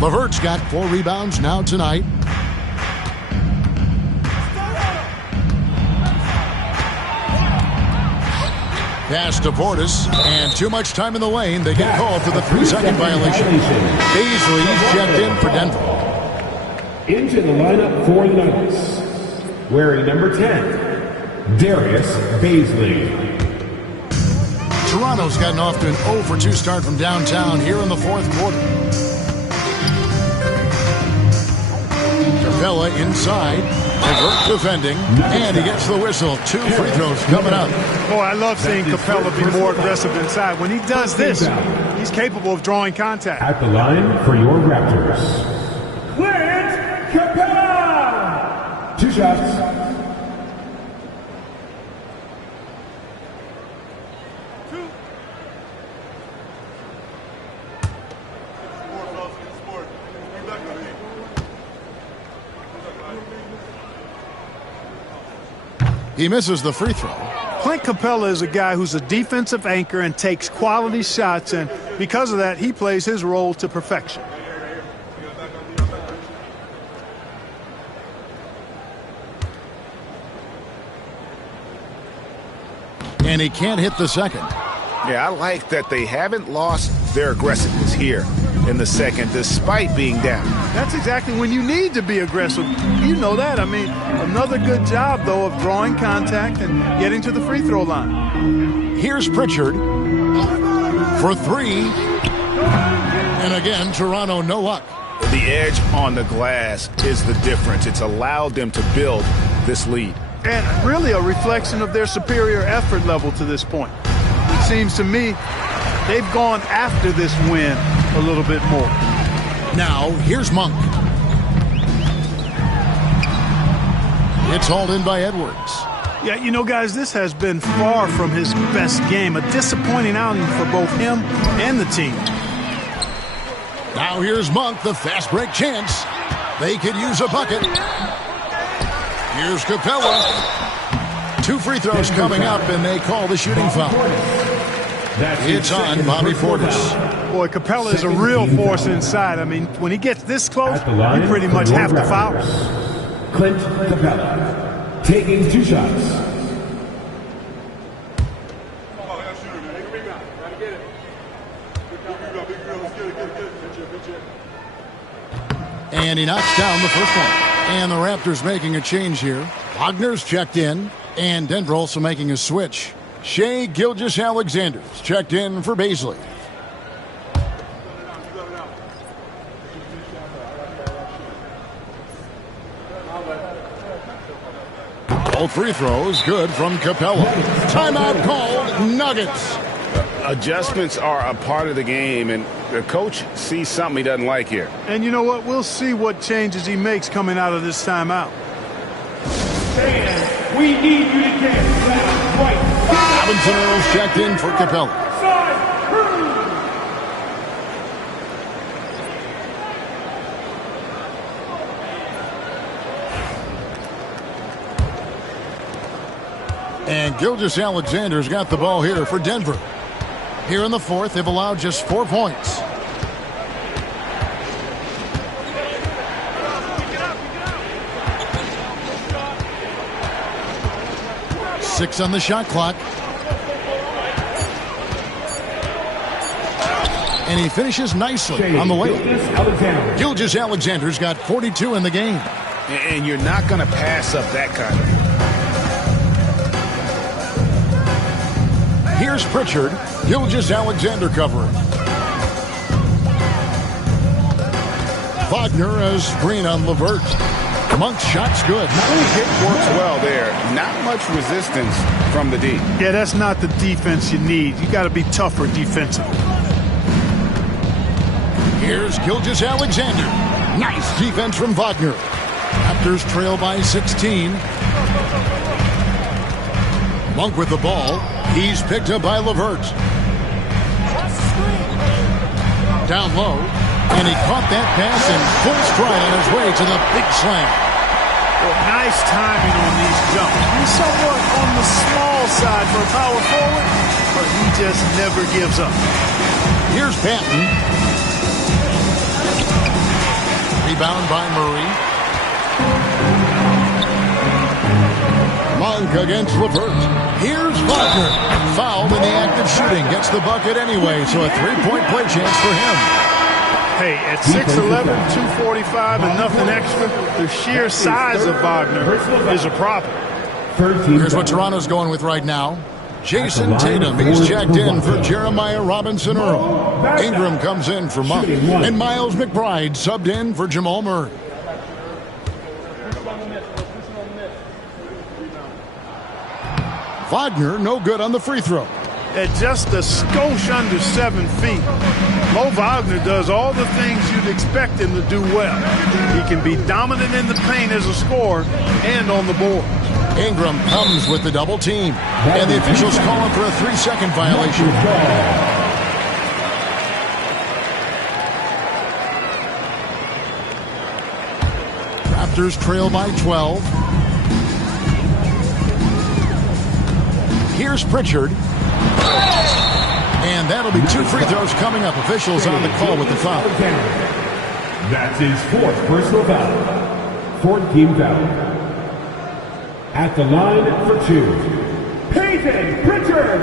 LeVert's got 4 rebounds now tonight. Pass to Portis, and too much time in the lane. They get called for the 3-second violation. Baisley's checked in for Denver. Into the lineup for the Nuggets, wearing number 10, Darius Baisley. Toronto's gotten off to an 0-for-2 start from downtown here in the 4th quarter. Capella inside. LeVert defending. And he gets the whistle. 2 free throws coming up. Boy, I love seeing Capella be more aggressive inside. When he does this, he's capable of drawing contact. At the line for your Raptors, Clint Capella! 2 shots. He misses the free throw. Clint Capella is a guy who's a defensive anchor and takes quality shots, and because of that, he plays his role to perfection. And he can't hit the second. Yeah, I like that they haven't lost their aggressiveness here in the second, despite being down. That's exactly when you need to be aggressive. You know that. I mean, another good job, though, of drawing contact and getting to the free throw line. Here's Pritchard for 3. And again, Toronto no luck. The edge on the glass is the difference. It's allowed them to build this lead. And really a reflection of their superior effort level to this point. It seems to me they've gone after this win a little bit more. Now, here's Monk. It's hauled in by Edwards. Yeah, you know, guys, this has been far from his best game. A disappointing outing for both him and the team. Now here's Monk, the fast break chance. They could use a bucket. Here's Capella. 2 free throws coming up, and they call the shooting foul. It's on Bobby Portis. Boy, Capella is a real force inside. I mean, when he gets this close, you pretty much have to foul. Clint Capella taking 2 shots. And he knocks down the first one. And the Raptors making a change here. Wagner's checked in, and Denver also making a switch. Shai Gilgeous-Alexander's checked in for Baisley. Both free throws good from Capella. Timeout called, Nuggets. Adjustments are a part of the game, and the coach sees something he doesn't like here. And you know what? We'll see what changes he makes coming out of this timeout. Fans, we need you to get that right. Robinson Earls checked in for Capella. And Gilgeous-Alexander's got the ball here for Denver. Here in the fourth, they've allowed just 4 points. Six on the shot clock. And he finishes nicely on the way. Gilgeous-Alexander's got 42 in the game. And you're not going to pass up that kind of. Here's Pritchard. Gilgeous-Alexander covering. Wagner has screen on LeVert. Monk's shot's good. Hit works well there. Not much resistance from the D. Yeah, that's not the defense you need. You got to be tougher defensively. Here's Gilgeous-Alexander. Nice defense from Wagner. Raptors trail by 16. Monk with the ball. He's picked up by LeVert. Down low. And he caught that pass in full stride on his way to the big slam. Well, nice timing on these jumps. He's somewhat on the small side for a power forward, but he just never gives up. Here's Patton. Rebound by Murray. Monk against LeVert. Here's Wagner. Fouled in the act of shooting. Gets the bucket anyway, so a three-point play chance for him. Hey, at 6'11", 245, and nothing extra, the sheer size of Wagner is a problem. Here's what Toronto's going with right now. Jason Tatum, he's checked in for Jeremiah Robinson-Earl. Ingram comes in for Monk. And Miles McBride subbed in for Jamal Murray. Wagner, no good on the free throw. At just a skosh under 7 feet, Mo Wagner does all the things you'd expect him to do well. He can be dominant in the paint as a scorer and on the board. Ingram comes with the double team, and the officials call him for a 3-second violation. Raptors trail by 12. Here's Pritchard. And that'll be 2 free throws coming up. Officials on the call with the foul. That's his 4th personal foul. 4th team foul. At the line for 2, Peyton Pritchard.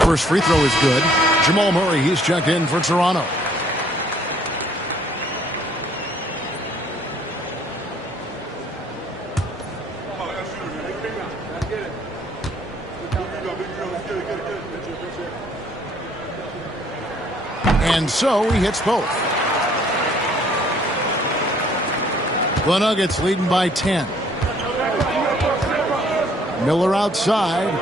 First free throw is good. Jamal Murray, he's checked in for Toronto. And so he hits both. The Nuggets leading by 10. Miller outside.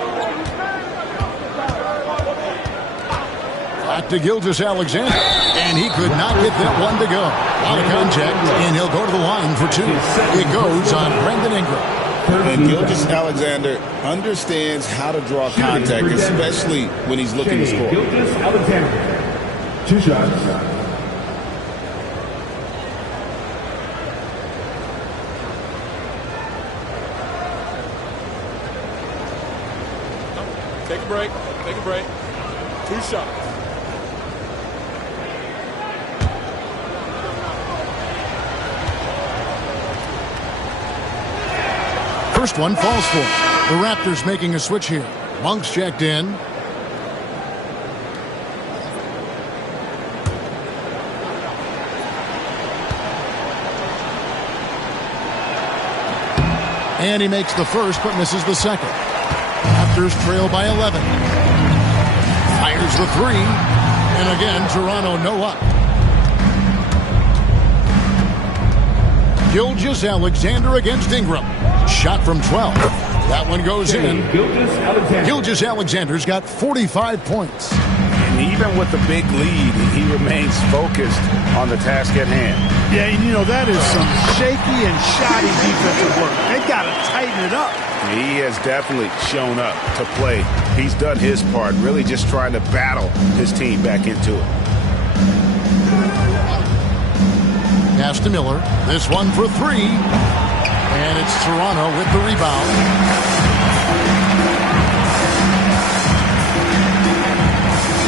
Back to Gilgeous-Alexander. And he could not get that one to go. Out of contact, and he'll go to the line for 2. It goes on Brandon Ingram. And Gilgeous-Alexander understands how to draw contact, especially when he's looking to score. Gilgeous-Alexander. 2 shots. Take a break. Take a break. 2 shots. First one falls for him. The Raptors making a switch here. Monk's checked in. And he makes the first, but misses the second. Raptors trail by 11. Fires the 3. And again, Toronto no up. Gilgeous-Alexander against Ingram. Shot from 12. That one goes in. Gilgeous-Alexander's got 45 points. And even with the big lead, he remains focused on the task at hand. Yeah, and you know, that is some shaky and shoddy defensive work. They got to tighten it up. He has definitely shown up to play. He's done his part, really just trying to battle his team back into it. Pass to Miller. This one for three. And it's Toronto with the rebound.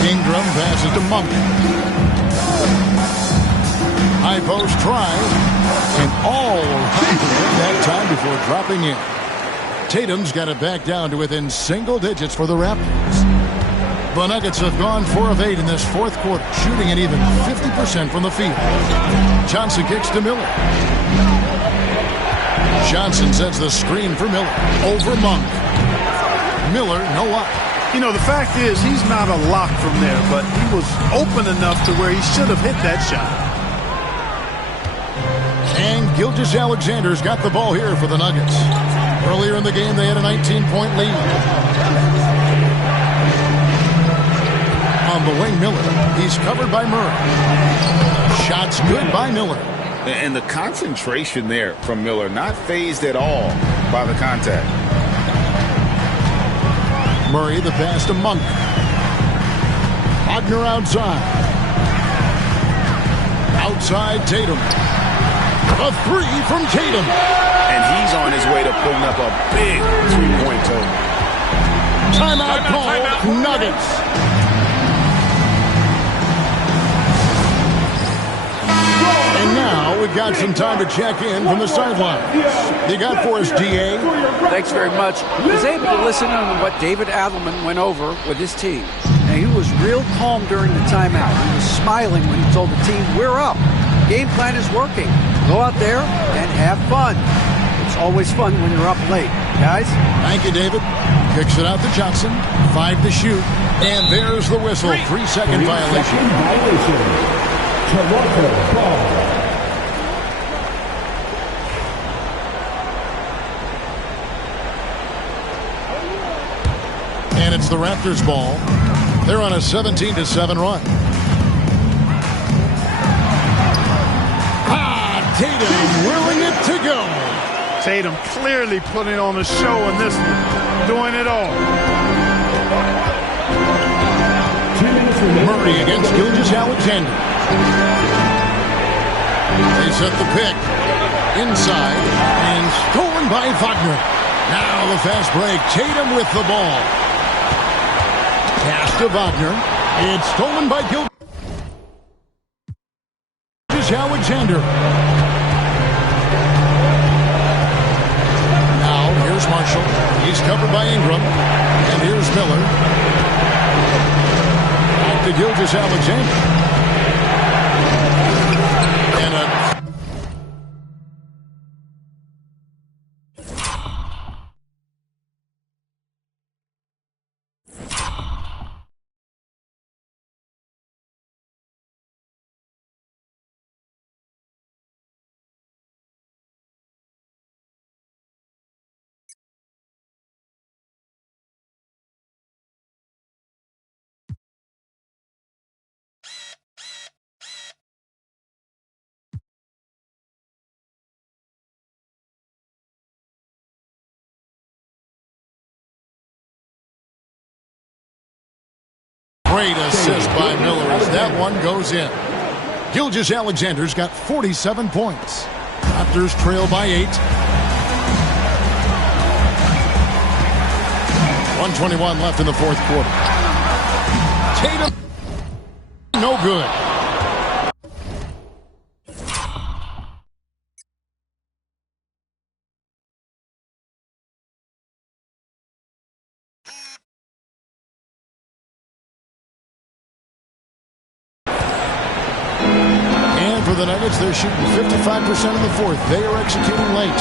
Ingram passes to Monk. High post try. And all that time before dropping in. Tatum's got it back down to within single digits for the Raptors. The Nuggets have gone 4 of 8 in this fourth quarter, shooting at even 50% from the field. Johnson kicks to Miller. Johnson sets the screen for Miller. Over Monk. Miller, no up. You know, the fact is he's not a lock from there, but he was open enough to where he should have hit that shot. And Gilgeous-Alexander's got the ball here for the Nuggets. Earlier in the game, they had a 19-point lead. On the wing, Miller. He's covered by Murray. Shots good by Miller. And the concentration there from Miller, not fazed at all by the contact. Murray, the pass to Monk. Wagner outside. Outside Tatum. A three from Tatum. And he's on his way to putting up a big three-point total. Timeout call. Nuggets. And now we've got some time to check in from the sideline. You got for us, D.A.? Thanks very much. I was able to listen to what David Adelman went over with his team. Now, he was real calm during the timeout. He was smiling when he told the team, we're up. Game plan is working. Go out there and have fun. It's always fun when you're up late. Guys? Thank you, David. Kicks it out to Johnson. 5 to shoot. And there's the whistle. 3-second violation. Toronto ball. And it's the Raptors' ball. They're on a 17-7 run. Tatum willing it to go. Tatum clearly putting on a show in this one. Doing it all. Murray against Gilgeous-Alexander. They set the pick. Inside. And stolen by Wagner. Now the fast break. Tatum with the ball. Pass to Wagner. It's stolen by Gilgeous-Alexander. Now here's Marshall. He's covered by Ingram. And here's Miller. Back to Gilgeous-Alexander. And a great assist by Miller as that one goes in. Gilgeous-Alexander's got 47 points. Raptors trail by 8. 1:21 left in the fourth quarter. Tatum, no good. For the Nuggets, they're shooting 55% in the fourth. They are executing late.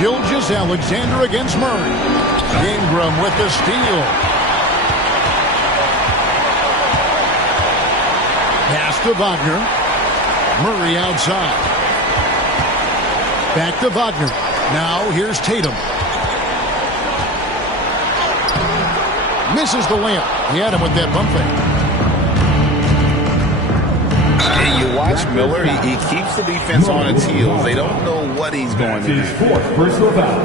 Gilgeous-Alexander against Murray. Ingram with the steal. Pass to Wagner. Murray outside. Back to Wagner. Now here's Tatum. Misses the layup. He had him with that bump fake. And you watch Miller, he keeps the defense on its heels. They don't know what he's going to do. His fourth personal foul.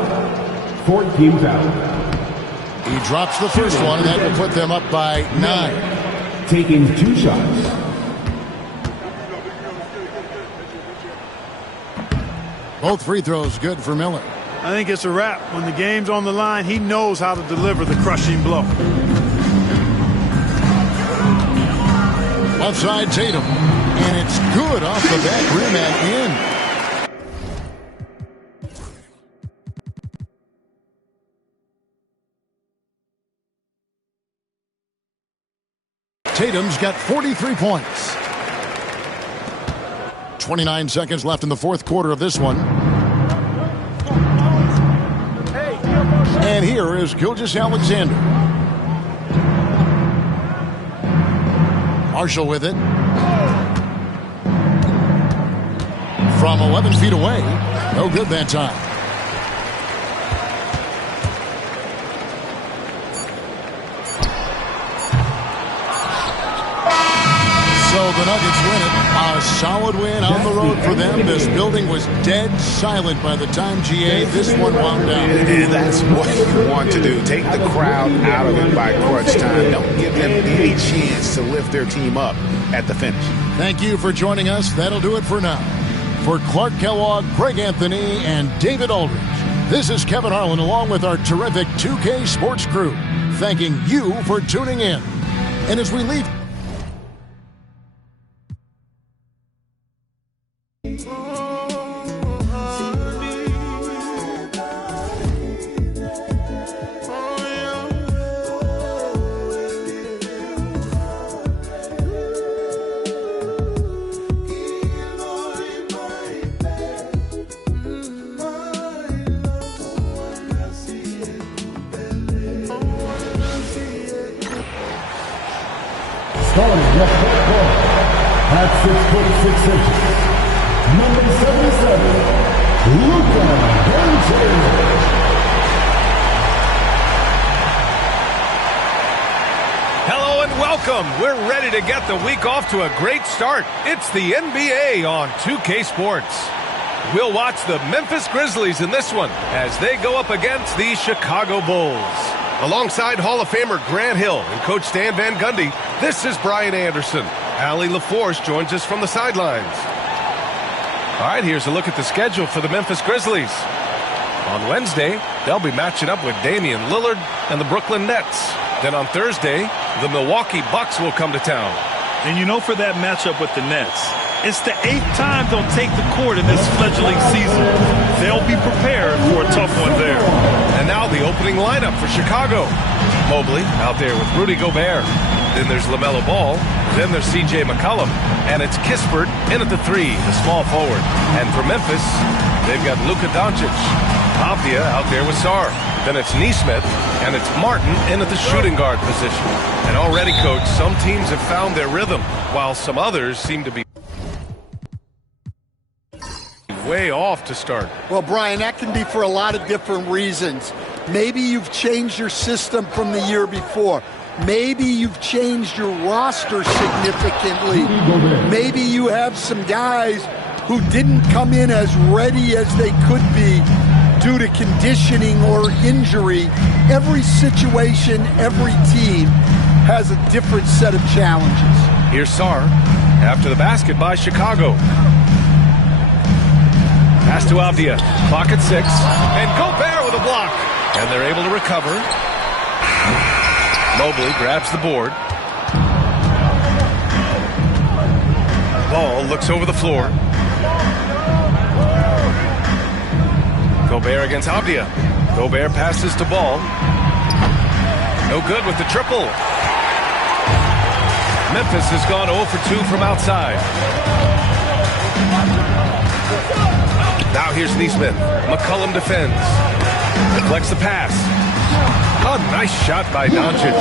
4-team foul. He drops the first one, and that will put them up by 9. Taking 2 shots. Both free throws good for Miller. I think it's a wrap. When the game's on the line, he knows how to deliver the crushing blow. Left side Tatum. And it's good off the back rim and in. Tatum's got 43 points. 29 seconds left in the fourth quarter of this one. And here is Gilgeous-Alexander. Marshall with it. From 11 feet away. No good that time. So the Nuggets win it. A solid win on the road for them. This building was dead silent by the time this one wound down. And that's what you want to do. Take the crowd out of it by crunch time. Don't give them any chance to lift their team up at the finish. Thank you for joining us. That'll do it for now. For Clark Kellogg, Greg Anthony, and David Aldridge, this is Kevin Harlan along with our terrific 2K Sports crew, thanking you for tuning in. And as we leave... At 6'6", number 77, Luka Doncic. Hello and welcome. We're ready to get the week off to a great start. It's the NBA on 2K Sports. We'll watch the Memphis Grizzlies in this one as they go up against the Chicago Bulls. Alongside Hall of Famer Grant Hill and Coach Stan Van Gundy, this is Brian Anderson. Allie LaForce joins us from the sidelines. All right, here's a look at the schedule for the Memphis Grizzlies. On Wednesday, they'll be matching up with Damian Lillard and the Brooklyn Nets. Then on Thursday, the Milwaukee Bucks will come to town. And you know, for that matchup with the Nets, it's the 8th time they'll take the court in this fledgling season. They'll be prepared for a tough one there. And now the opening lineup for Chicago. Mobley out there with Rudy Gobert. Then there's LaMelo Ball. Then there's C.J. McCollum. And it's Kispert in at the 3, the small forward. And for Memphis, they've got Luka Doncic. Avdia out there with Sarr. Then it's Nesmith. And it's Martin in at the shooting guard position. And already, Coach, some teams have found their rhythm, while some others seem to be way off to start. Well, Brian, that can be for a lot of different reasons. Maybe you've changed your system from the year before. Maybe you've changed your roster significantly. Maybe you have some guys who didn't come in as ready as they could be due to conditioning or injury. Every situation, every team has a different set of challenges. Here's Sarr after the basket by Chicago. Pass to Avdia. Clock at 6. And Gobert with a block. And they're able to recover. Mobley grabs the board. Ball looks over the floor. Gobert against Avdia. Gobert passes to Ball. No good with the triple. Memphis has gone 0 for 2 from outside. Now here's Nesmith. McCollum defends. Deflects the pass. A nice shot by Doncic.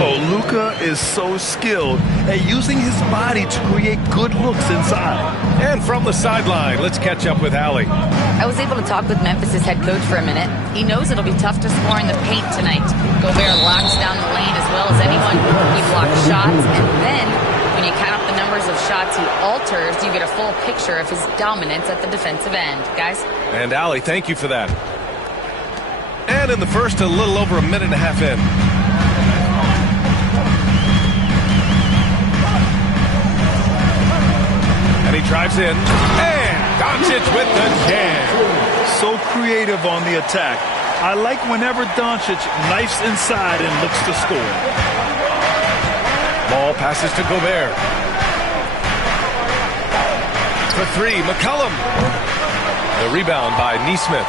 Oh, Luka is so skilled at using his body to create good looks inside. And from the sideline, let's catch up with Allie. I was able to talk with Memphis' head coach for a minute. He knows it'll be tough to score in the paint tonight. Gobert locks down the lane as well as anyone. He blocks shots, and then when you count up the numbers of shots he alters, you get a full picture of his dominance at the defensive end. Guys? And Allie, thank you for that. And in the first, a little over a minute and a half in. And he drives in. And Doncic with the jam. So creative on the attack. I like whenever Doncic knifes inside and looks to score. Ball passes to Gobert. For three, McCollum. The rebound by Nesmith.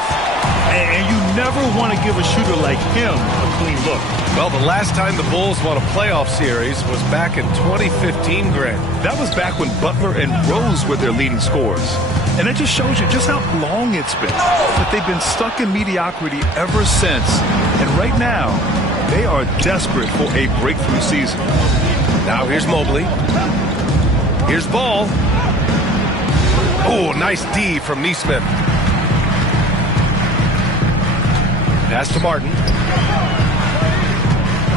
And you never want to give a shooter like him a clean look. Well, the last time the Bulls won a playoff series was back in 2015, Grant. That was back when Butler and Rose were their leading scorers. And it just shows you just how long it's been. That they've been stuck in mediocrity ever since. And right now, they are desperate for a breakthrough season. Now here's Mobley. Here's Ball. Oh, nice D from Nesmith. Pass to Martin.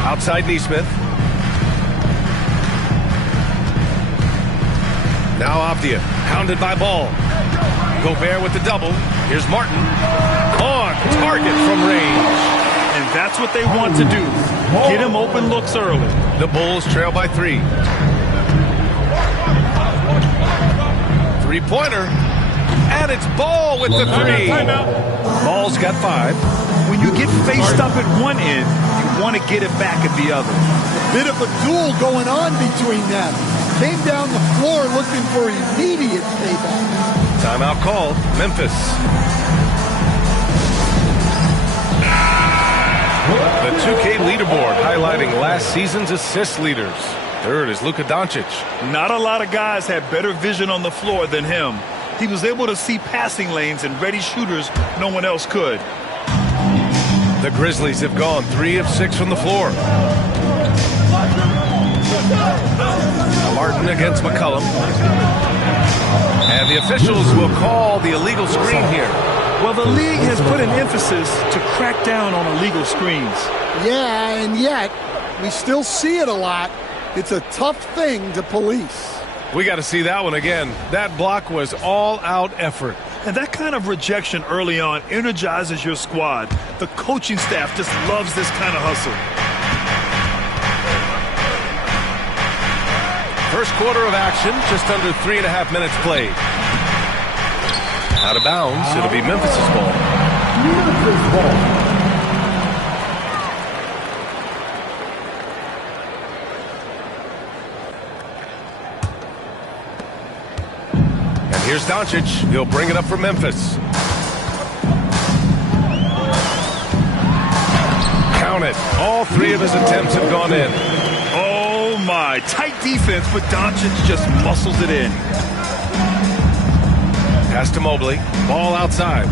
Outside Nesmith. Now Avdia, hounded by Ball. Gobert with the double. Here's Martin. On target from range. And that's what they want to do. Get him open looks early. The Bulls trail by 3. Three-pointer. And it's Ball with the 3. Ball's got 5. When you get faced up at one end, you want to get it back at the other. Bit of a duel going on between them. Came down the floor looking for immediate payback. Timeout called. Memphis. The 2K leaderboard highlighting last season's assist leaders. Third is Luka Doncic. Not a lot of guys had better vision on the floor than him. He was able to see passing lanes and ready shooters no one else could. The Grizzlies have gone 3 of 6 from the floor. Martin against McCollum. And the officials will call the illegal screen here. Well, the league has put an emphasis to crack down on illegal screens. Yeah, and yet we still see it a lot. It's a tough thing to police. We got to see that one again. That block was all-out effort. And that kind of rejection early on energizes your squad. The coaching staff just loves this kind of hustle. First quarter of action, just under 3.5 minutes played. Out of bounds, it'll be Memphis's ball. Memphis ball. Here's Doncic. He'll bring it up for Memphis. Count it. All 3 of his attempts have gone in. Oh, my. Tight defense, but Doncic just muscles it in. Pass to Mobley. Ball outside.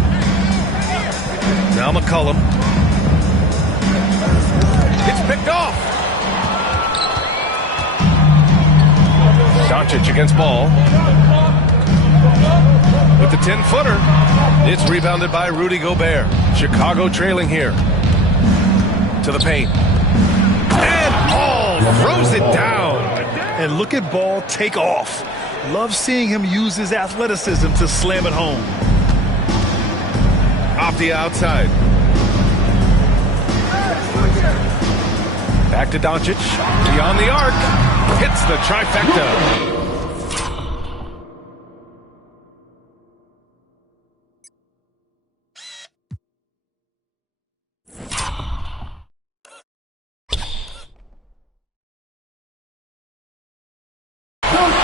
Now McCollum. It's picked off. Doncic against Ball. With the 10-footer, it's rebounded by Rudy Gobert. Chicago trailing here. To the paint. And Ball throws it down. And look at Ball take off. Love seeing him use his athleticism to slam it home. Off the outside. Back to Doncic. Beyond the arc. Hits the trifecta.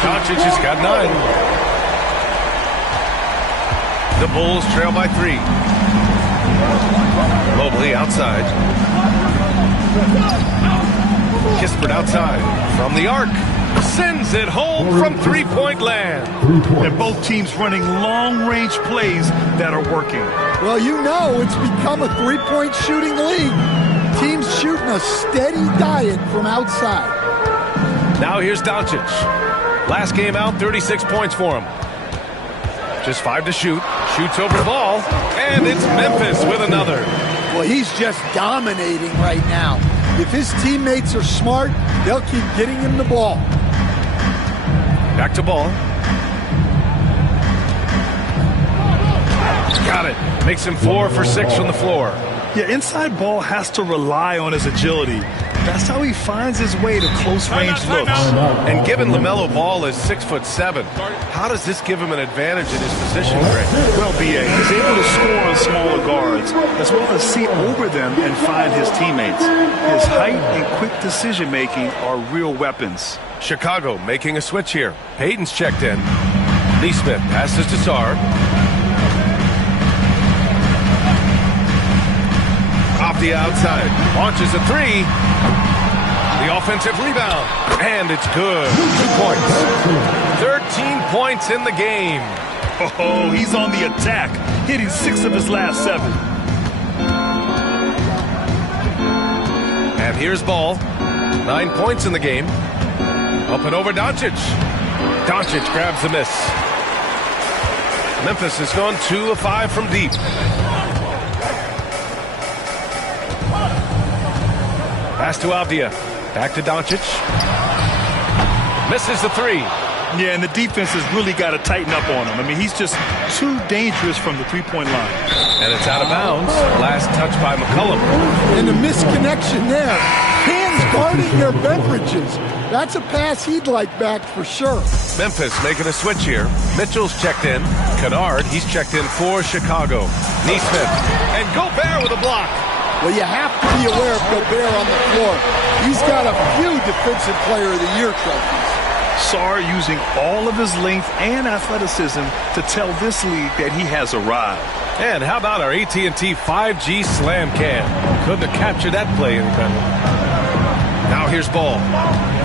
Doncic has got 9. The Bulls trail by 3. Mobley outside. Kispert outside. From the arc. Sends it home from three-point land. And both teams running long-range plays that are working. Well, you know it's become a three-point shooting league. Teams shooting a steady diet from outside. Now here's Doncic. Last game out, 36 points for him. Just 5 to shoot. Shoots over the ball. And it's Memphis with another. Well, he's just dominating right now. If his teammates are smart, they'll keep getting him the ball. Back to Ball. Got it. Makes him 4 for 6 from the floor. Yeah, inside Ball has to rely on his agility. That's how he finds his way to close-range looks. And given LaMelo Ball is 6'7", how does this give him an advantage in his position, Greg? Well, B.A., he's able to score on smaller guards, as well as see over them and find his teammates. His height and quick decision-making are real weapons. Chicago making a switch here. Payton's checked in. Neesmith passes to Sarr. Off the outside. Launches a three. The offensive rebound. And it's good. 2 points. 13 points in the game. Oh, he's on the attack, hitting 6 of his last 7. And here's Ball. 9 points in the game. Up and over Doncic. Doncic grabs the miss. Memphis has gone 2 of 5 from deep. Pass to Avdia. Back to Doncic. Misses the 3. Yeah, and the defense has really got to tighten up on him. I mean, he's just too dangerous from the three-point line. And it's out of bounds. Last touch by McCollum. And a misconnection there. Hands guarding their beverages. That's a pass he'd like back for sure. Memphis making a switch here. Mitchell's checked in. Kennard, he's checked in for Chicago. Neesmith. And Gobert with a block. Well, you have to be aware of Gobert on the floor. He's got a few Defensive Player of the Year trophies. Sarr using all of his length and athleticism to tell this league that he has arrived. And how about our AT&T 5G Slam Cam? Couldn't have captured that play any better. Now here's Ball.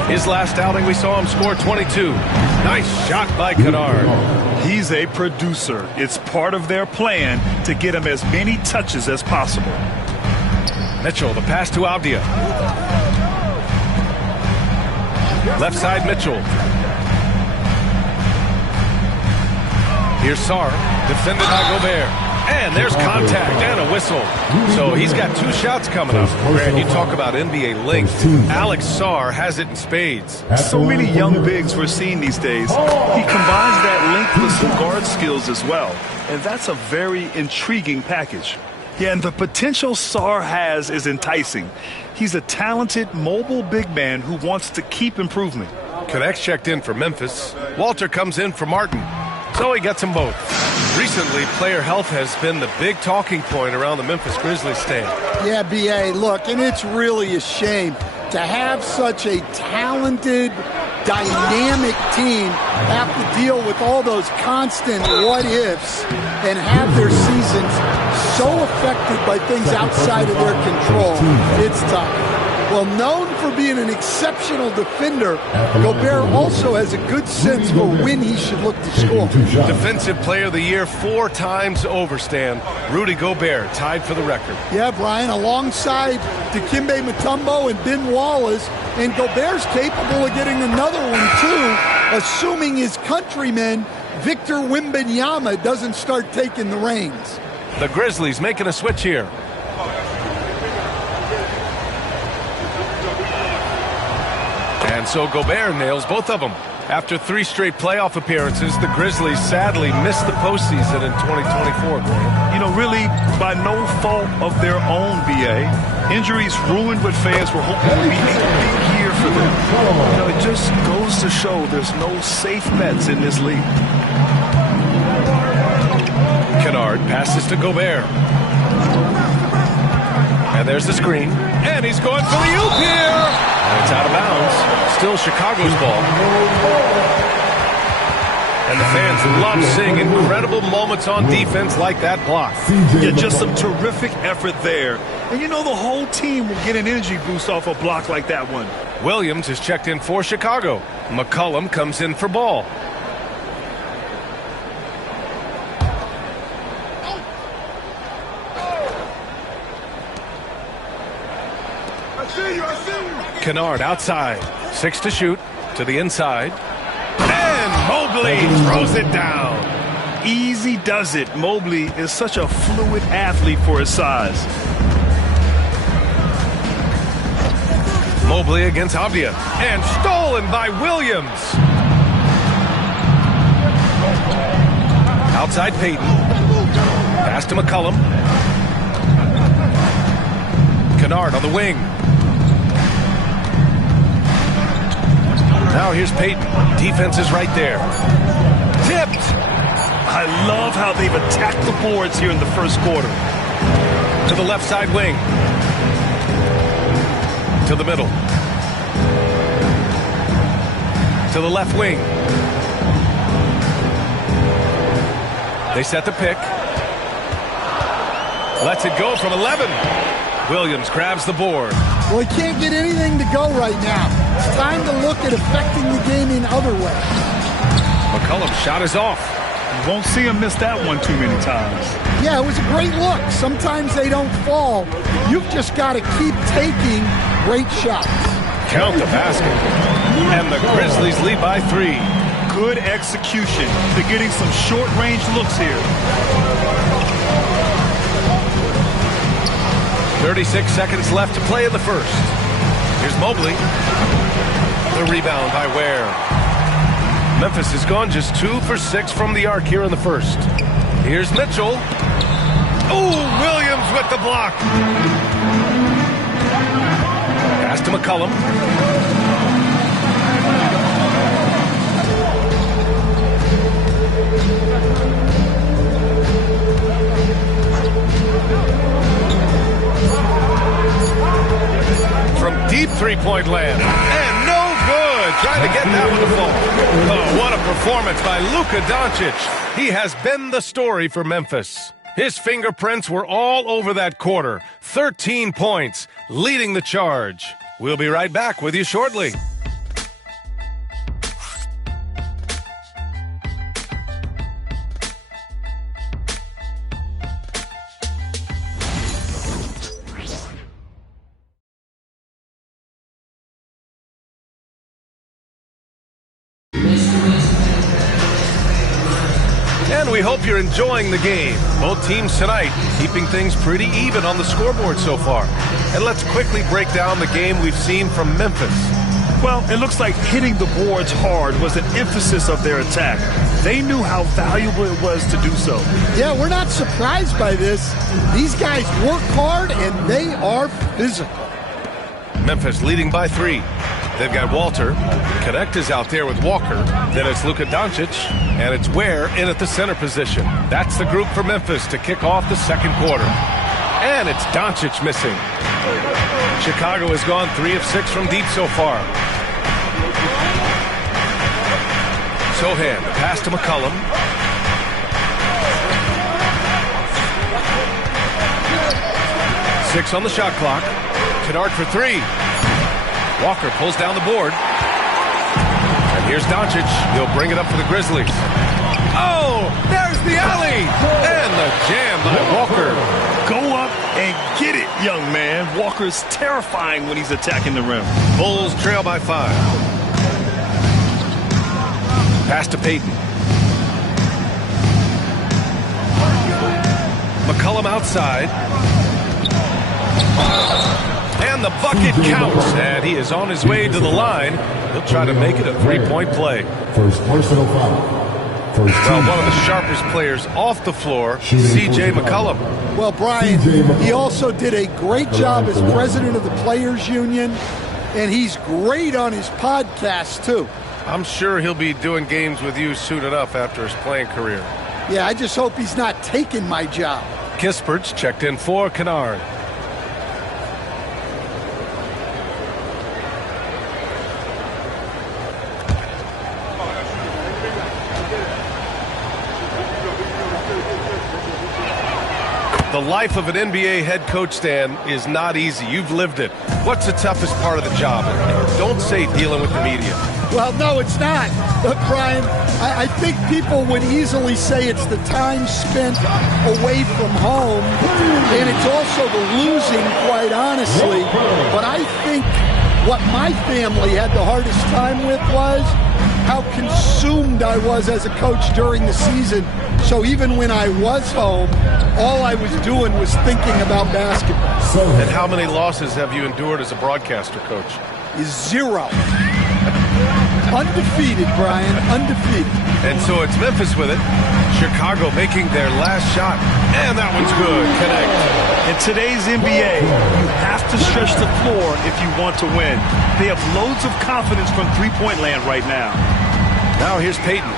His last outing, we saw him score 22. Nice shot by Kennard. He's a producer. It's part of their plan to get him as many touches as possible. Mitchell, the pass to Avdia. Left side, Mitchell. Here's Sarr, defended by Gobert. And there's contact and a whistle. So he's got 2 shots coming up. Grant, you talk about NBA length. Alex Sarr has it in spades. So many young bigs we're seeing these days. He combines that length with some guard skills as well. And that's a very intriguing package. Yeah, and the potential Sarr has is enticing. He's a talented, mobile big man who wants to keep improving. Connects checked in for Memphis. Walter comes in for Martin. So he gets them both. Recently, player health has been the big talking point around the Memphis Grizzlies stand. Yeah, B.A., look, and it's really a shame to have such a talented, dynamic team have to deal with all those constant what-ifs and have their seasons so affected by things outside of their control. It's tough. Well, known for being an exceptional defender, Gobert also has a good sense for when he should look to score. Defensive Player of the Year 4 times over, Stan. Rudy Gobert tied for the record. Yeah, Brian, alongside Dikembe Mutombo and Ben Wallace, and Gobert's capable of getting another one, too, assuming his countryman, Victor Wembanyama, doesn't start taking the reins. The Grizzlies making a switch here. And so Gobert nails both of them. After 3 straight playoff appearances, the Grizzlies sadly missed the postseason in 2024, Grant. You know, really by no fault of their own, B.A. Injuries ruined what fans were hoping would be a big year for them. You know, it just goes to show there's no safe bets in this league. Kennard passes to Gobert. And there's the screen. And he's going for the oop here. And it's out of bounds. Still Chicago's ball. And the fans love seeing incredible moments on defense like that block. Yeah, just some terrific effort there. And you know the whole team will get an energy boost off a block like that one. Williams is checked in for Chicago. McCollum comes in for Ball. Kennard outside. 6 to shoot. To the inside. And Mobley throws it down. Easy does it. Mobley is such a fluid athlete for his size. Mobley against Avdia. And stolen by Williams. Outside Payton. Pass to McCollum. Kennard on the wing. Now here's Peyton. Defense is right there. Tipped. I love how they've attacked the boards here in the first quarter. To the left side wing. To the middle. To the left wing. They set the pick. Lets it go from 11. Williams grabs the board. Well, he can't get anything to go right now. It's time to look at affecting the game in other ways. McCollum's shot is off. You won't see him miss that one too many times. Yeah, it was a great look. Sometimes they don't fall. You've just got to keep taking great shots. Count the basket. And the Grizzlies lead by 3. Good execution. They're getting some short-range looks here. 36 seconds left to play in the first. Here's Mobley. The rebound by Ware. Memphis has gone just 2 for 6 from the arc here in the first. Here's Mitchell. Oh, Williams with the block. Pass to McCollum. From deep three-point land. And no good. Trying to get that one to fall. Oh, what a performance by Luka Doncic. He has been the story for Memphis. His fingerprints were all over that quarter. 13 points, leading the charge. We'll be right back with you shortly. And we hope you're enjoying the game. Both teams tonight keeping things pretty even on the scoreboard so far. And let's quickly break down the game we've seen from Memphis. Well, it looks like hitting the boards hard was an emphasis of their attack. They knew how valuable it was to do so. Yeah, we're not surprised by this. These guys work hard and they are physical. Memphis leading by 3. They've got Walter. Connect is out there with Walker. Then it's Luka Doncic, and it's Ware in at the center position. That's the group for Memphis to kick off the second quarter. And it's Doncic missing. Chicago has gone 3 of 6 from deep so far. Sohan, pass to McCollum. Six on the shot clock. Kennard for 3. Walker pulls down the board. And here's Doncic. He'll bring it up for the Grizzlies. Oh, there's the alley. And the jam by Walker. Go up and get it, young man. Walker's terrifying when he's attacking the rim. Bulls trail by 5. Pass to Peyton. McCollum outside. And the bucket counts. And he is on his way to the line. He'll try to make it a three-point play. First personal foul. Well, one of the sharpest players off the floor, C.J. McCollum. Well, Brian, he also did a great job as president of the Players Union, and he's great on his podcast, too. I'm sure he'll be doing games with you soon enough after his playing career. Yeah, I just hope he's not taking my job. Kispert's checked in for Kennard. The life of an NBA head coach, Stan, is not easy. You've lived it. What's the toughest part of the job? Don't say dealing with the media. Well, no, it's not. But, Brian, I think people would easily say it's the time spent away from home, and it's also the losing, quite honestly. But I think what my family had the hardest time with was how consumed I was as a coach during the season. So even when I was home, all I was doing was thinking about basketball. And how many losses have you endured as a broadcaster, Coach? 0. Undefeated, Brian, undefeated. And so it's Memphis with it. Chicago making their last shot. And that one's good. Connect. In today's NBA, you have to stretch the floor if you want to win. They have loads of confidence from three-point land right now. Now here's Peyton.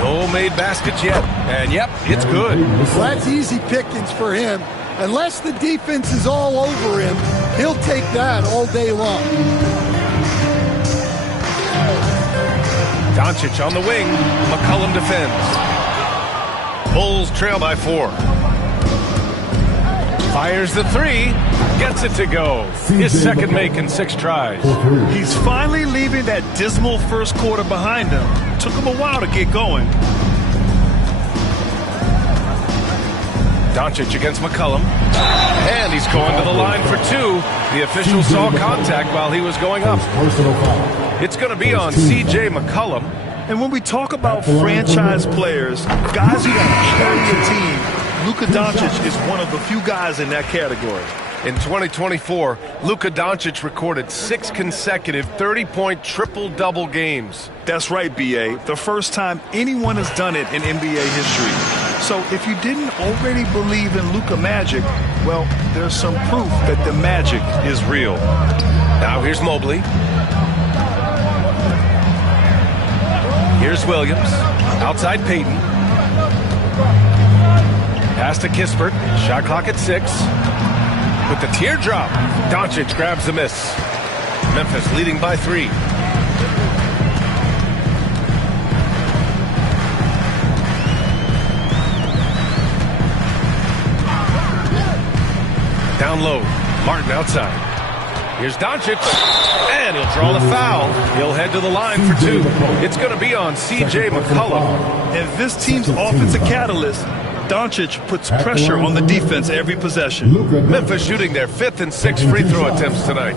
No made baskets yet. And yep, it's good. Well, that's easy pickings for him. Unless the defense is all over him, he'll take that all day long. Doncic on the wing. McCollum defends. Bulls trail by 4. Fires the 3. Gets it to go. His second make in 6 tries. He's finally leaving that dismal first quarter behind him. Took him a while to get going. Doncic against McCollum. And he's going to the line for 2. The official saw contact while he was going up. It's going to be on C.J. McCollum. And when we talk about franchise players, guys who carry a team, Luka Doncic is one of the few guys in that category. In 2024, Luka Doncic recorded 6 consecutive 30-point triple-double games. That's right, B.A. The first time anyone has done it in NBA history. So if you didn't already believe in Luka magic, well, there's some proof that the magic is real. Now here's Mobley. Here's Williams. Outside Peyton. Pass to Kispert. Shot clock at 6. With the teardrop, Doncic grabs the miss. Memphis leading by 3. Down low, Martin outside. Here's Doncic, and he'll draw the foul. He'll head to the line for 2. It's going to be on C.J. McCollum. And this team's offensive catalyst, Doncic puts pressure on the defense every possession. Memphis shooting their 5th and 6th free throw attempts tonight.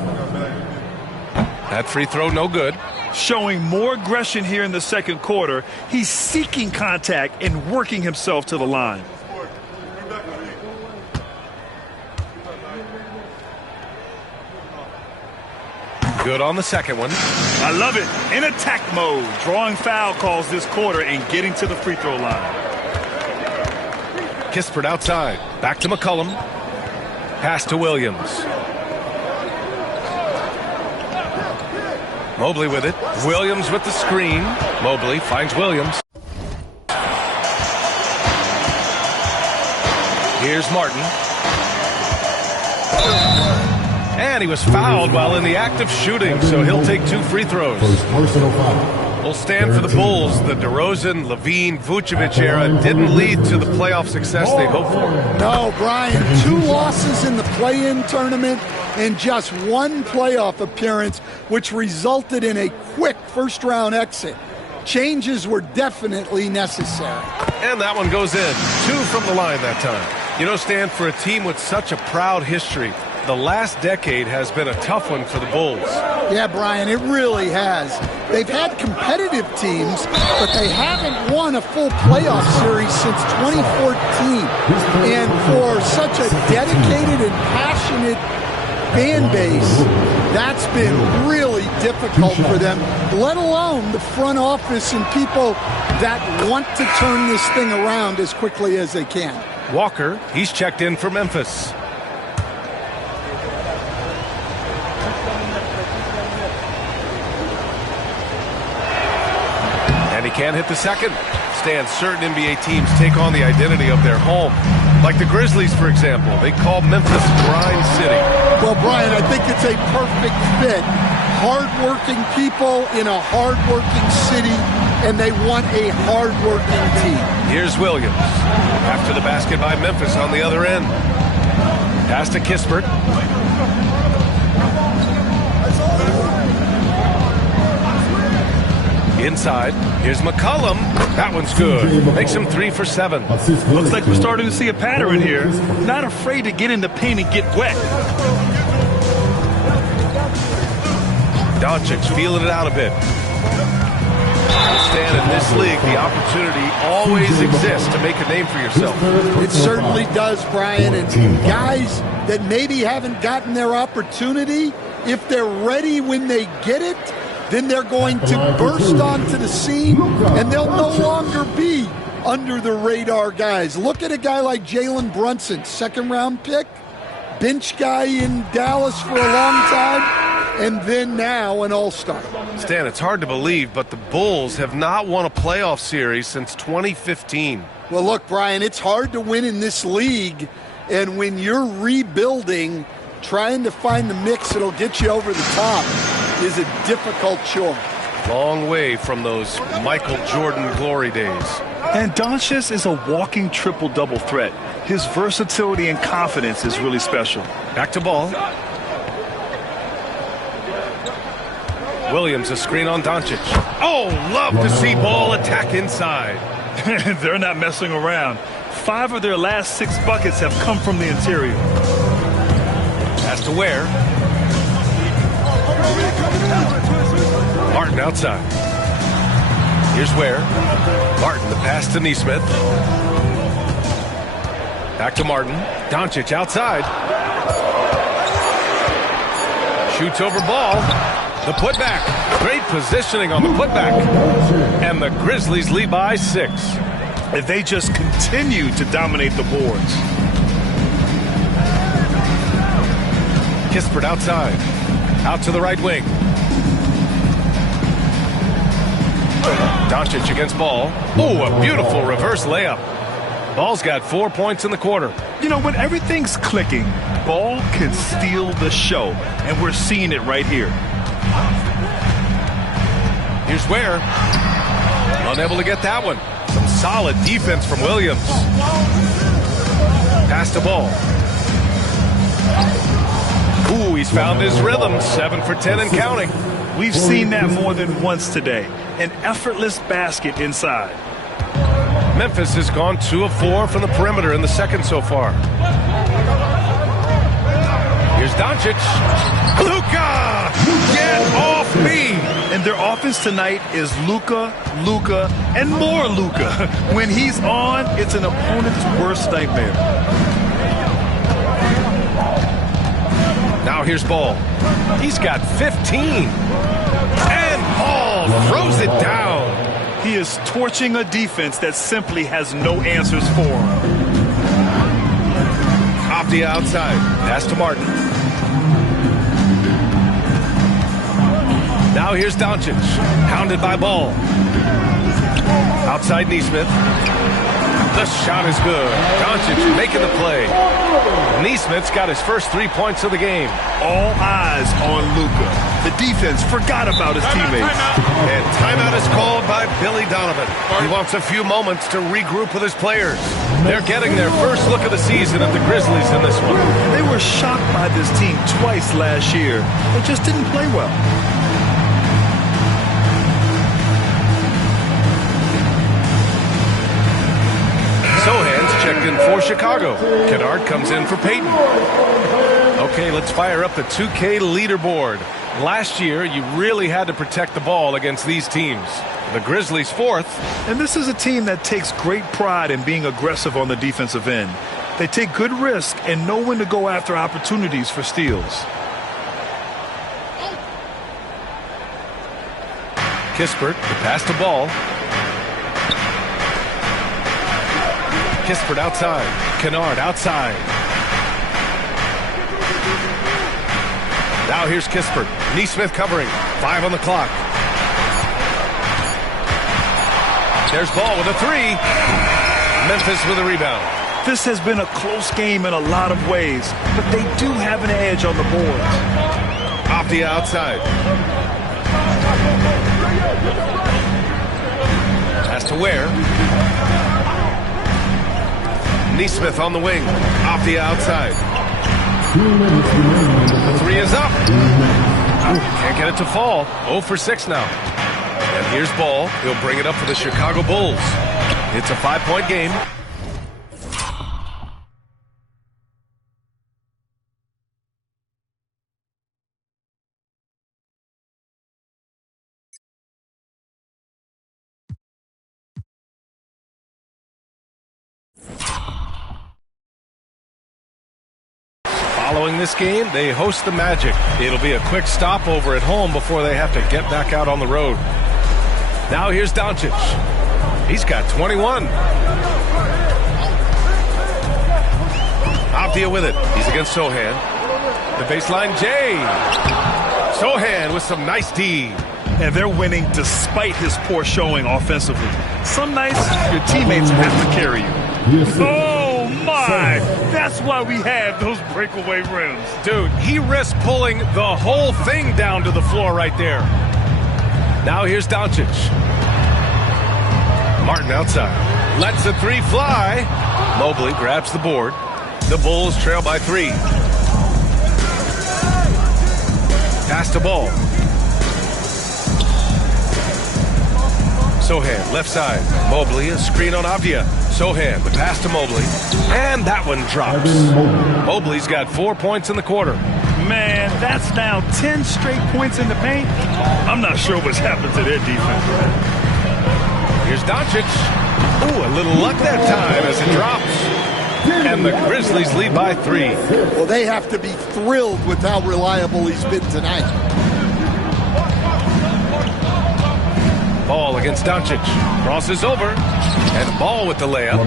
That free throw no good. Showing more aggression here in the second quarter. He's seeking contact and working himself to the line. Good on the second one. I love it. In attack mode. Drawing foul calls this quarter and getting to the free throw line. Kispert outside. Back to McCollum. Pass to Williams. Mobley with it. Williams with the screen. Mobley finds Williams. Here's Martin. And he was fouled while in the act of shooting, so he'll take 2 free throws. Will stand for the Bulls. The DeRozan, Levine, Vucevic era didn't lead to the playoff success they hoped for. No, Brian, 2 losses in the play-in tournament and just 1 playoff appearance, which resulted in a quick first-round exit. Changes were definitely necessary. And that one goes in. 2 from the line that time. You know, Stan, for a team with such a proud history, the last decade has been a tough one for the Bulls. Yeah, Brian, it really has. They've had competitive teams, but they haven't won a full playoff series since 2014. And for such a dedicated and passionate fan base, that's been really difficult for them, let alone the front office and people that want to turn this thing around as quickly as they can. Walker, he's checked in for Memphis. And he can't hit the second. Stan, certain NBA teams take on the identity of their home. Like the Grizzlies, for example. They call Memphis Grind City. Well, Brian, I think it's a perfect fit. Hard-working people in a hard-working city, and they want a hard-working team. Here's Williams. After the basket by Memphis on the other end. Pass to Kispert. Inside. Here's McCollum. That one's good. Makes him 3 for 7. Looks like we're starting to see a pattern here. Not afraid to get in the paint and get wet. Doncic feeling it out a bit. Stan, in this league, the opportunity always exists to make a name for yourself. It certainly does, Brian. And guys that maybe haven't gotten their opportunity, if they're ready when they get it, then they're going to burst onto the scene, and they'll no longer be under the radar guys. Look at a guy like Jalen Brunson, second-round pick, bench guy in Dallas for a long time, and then now an all-star. Stan, it's hard to believe, but the Bulls have not won a playoff series since 2015. Well, look, Brian, it's hard to win in this league, and when you're rebuilding, trying to find the mix that'll get you over the top is a difficult chore. Long way from those Michael Jordan glory days. And Doncic is a walking triple-double threat. His versatility and confidence is really special. Back to Ball. Williams, a screen on Doncic. Oh, love to see Ball attack inside. They're not messing around. 5 of their last 6 buckets have come from the interior. Pass to Ware. Martin outside. Here's Ware. Martin, the pass to Nesmith. Back to Martin. Doncic outside. Shoots over Ball. The putback. Great positioning on the putback. And the Grizzlies lead by 6. And they just continue to dominate the boards. Kispert outside. Out to the right wing. Doncic against Ball. Oh, a beautiful reverse layup. Ball's got 4 points in the quarter. You know, when everything's clicking, Ball can steal the show. And we're seeing it right here. Here's Ware. Unable to get that one. Some solid defense from Williams. Pass to Ball. Ooh, he's found his rhythm. 7 for 10 and counting. We've seen that more than once today. An effortless basket inside. Memphis has gone 2 of 4 from the perimeter in the second so far. Here's Doncic. Luka! Get off me! And their offense tonight is Luka, Luka, and more Luka. When he's on, it's an opponent's worst nightmare. Now here's Ball. He's got 15. And Ball throws it down. He is torching a defense that simply has no answers for him. Off the outside. Pass to Martin. Now here's Doncic. Hounded by Ball. Outside Nesmith. The shot is good. Doncic making the play. Nesmith's got his first 3 points of the game. All eyes on Luka. The defense forgot about his teammates. And timeout is called by Billy Donovan. He wants a few moments to regroup with his players. They're getting their first look of the season at the Grizzlies in this one. They were shocked by this team twice last year. They just didn't play well. Sohan's checked in for Chicago. Kennard comes in for Peyton. Okay, let's fire up the 2K leaderboard. Last year, you really had to protect the ball against these teams. The Grizzlies 4th. And this is a team that takes great pride in being aggressive on the defensive end. They take good risk and know when to go after opportunities for steals. Kispert, the pass to Ball. Kispert outside. Kennard outside. Now here's Kispert. Nesmith covering. 5 on the clock. There's Ball with a 3. Memphis with a rebound. This has been a close game in a lot of ways, but they do have an edge on the boards. Off the outside. Pass to Ware. Nesmith on the wing. Off the outside. The 3 is up. Can't get it to fall. 0 for 6 now. And here's Ball. He'll bring it up for the Chicago Bulls. It's a 5-point game. Following this game, they host the Magic. It'll be a quick stopover at home before they have to get back out on the road. Now here's Doncic. He's got 21. Avdia with it. He's against Sohan. The baseline, Jay. Sohan with some nice D. And they're winning despite his poor showing offensively. Some nights, your teammates have to carry you. Oh, my! That's why we have those breakaway rims. Dude, he risked pulling the whole thing down to the floor right there. Now here's Doncic. Martin outside. Lets the three fly. Mobley grabs the board. The Bulls trail by 3. Pass the ball. Sohan, left side. Mobley, a screen on Avdia. Sohan, the pass to Mobley. And that one drops. Mobley's got 4 points in the quarter. Man, that's now 10 straight points in the paint. I'm not sure what's happened to their defense. Here's Doncic. Ooh, a little luck that time as it drops. And the Grizzlies lead by 3. Well, they have to be thrilled with how reliable he's been tonight. Ball against Doncic. Crosses over. And Ball with the layup.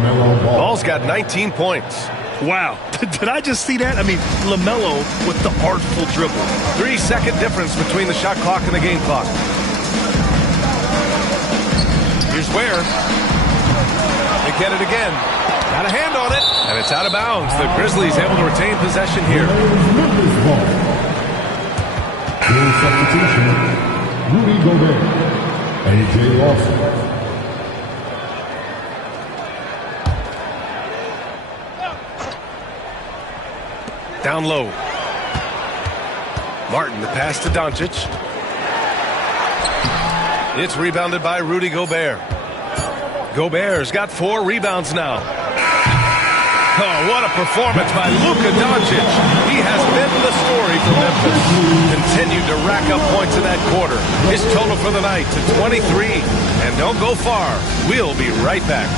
Ball's got 19 points. Wow. Did I just see that? I mean, LaMelo with the artful dribble. 3-second difference between the shot clock and the game clock. Here's Ware. They get it again. Got a hand on it, and it's out of bounds. The Grizzlies able to retain possession here. Substitution, Rudy Gobert, A.J. Lawson. Down low. Martin, the pass to Doncic. It's rebounded by Rudy Gobert. Gobert's got 4 rebounds now. Oh, what a performance by Luka Doncic. He has been the story for Memphis. Continued to rack up points in that quarter. His total for the night to 23. And don't go far. We'll be right back.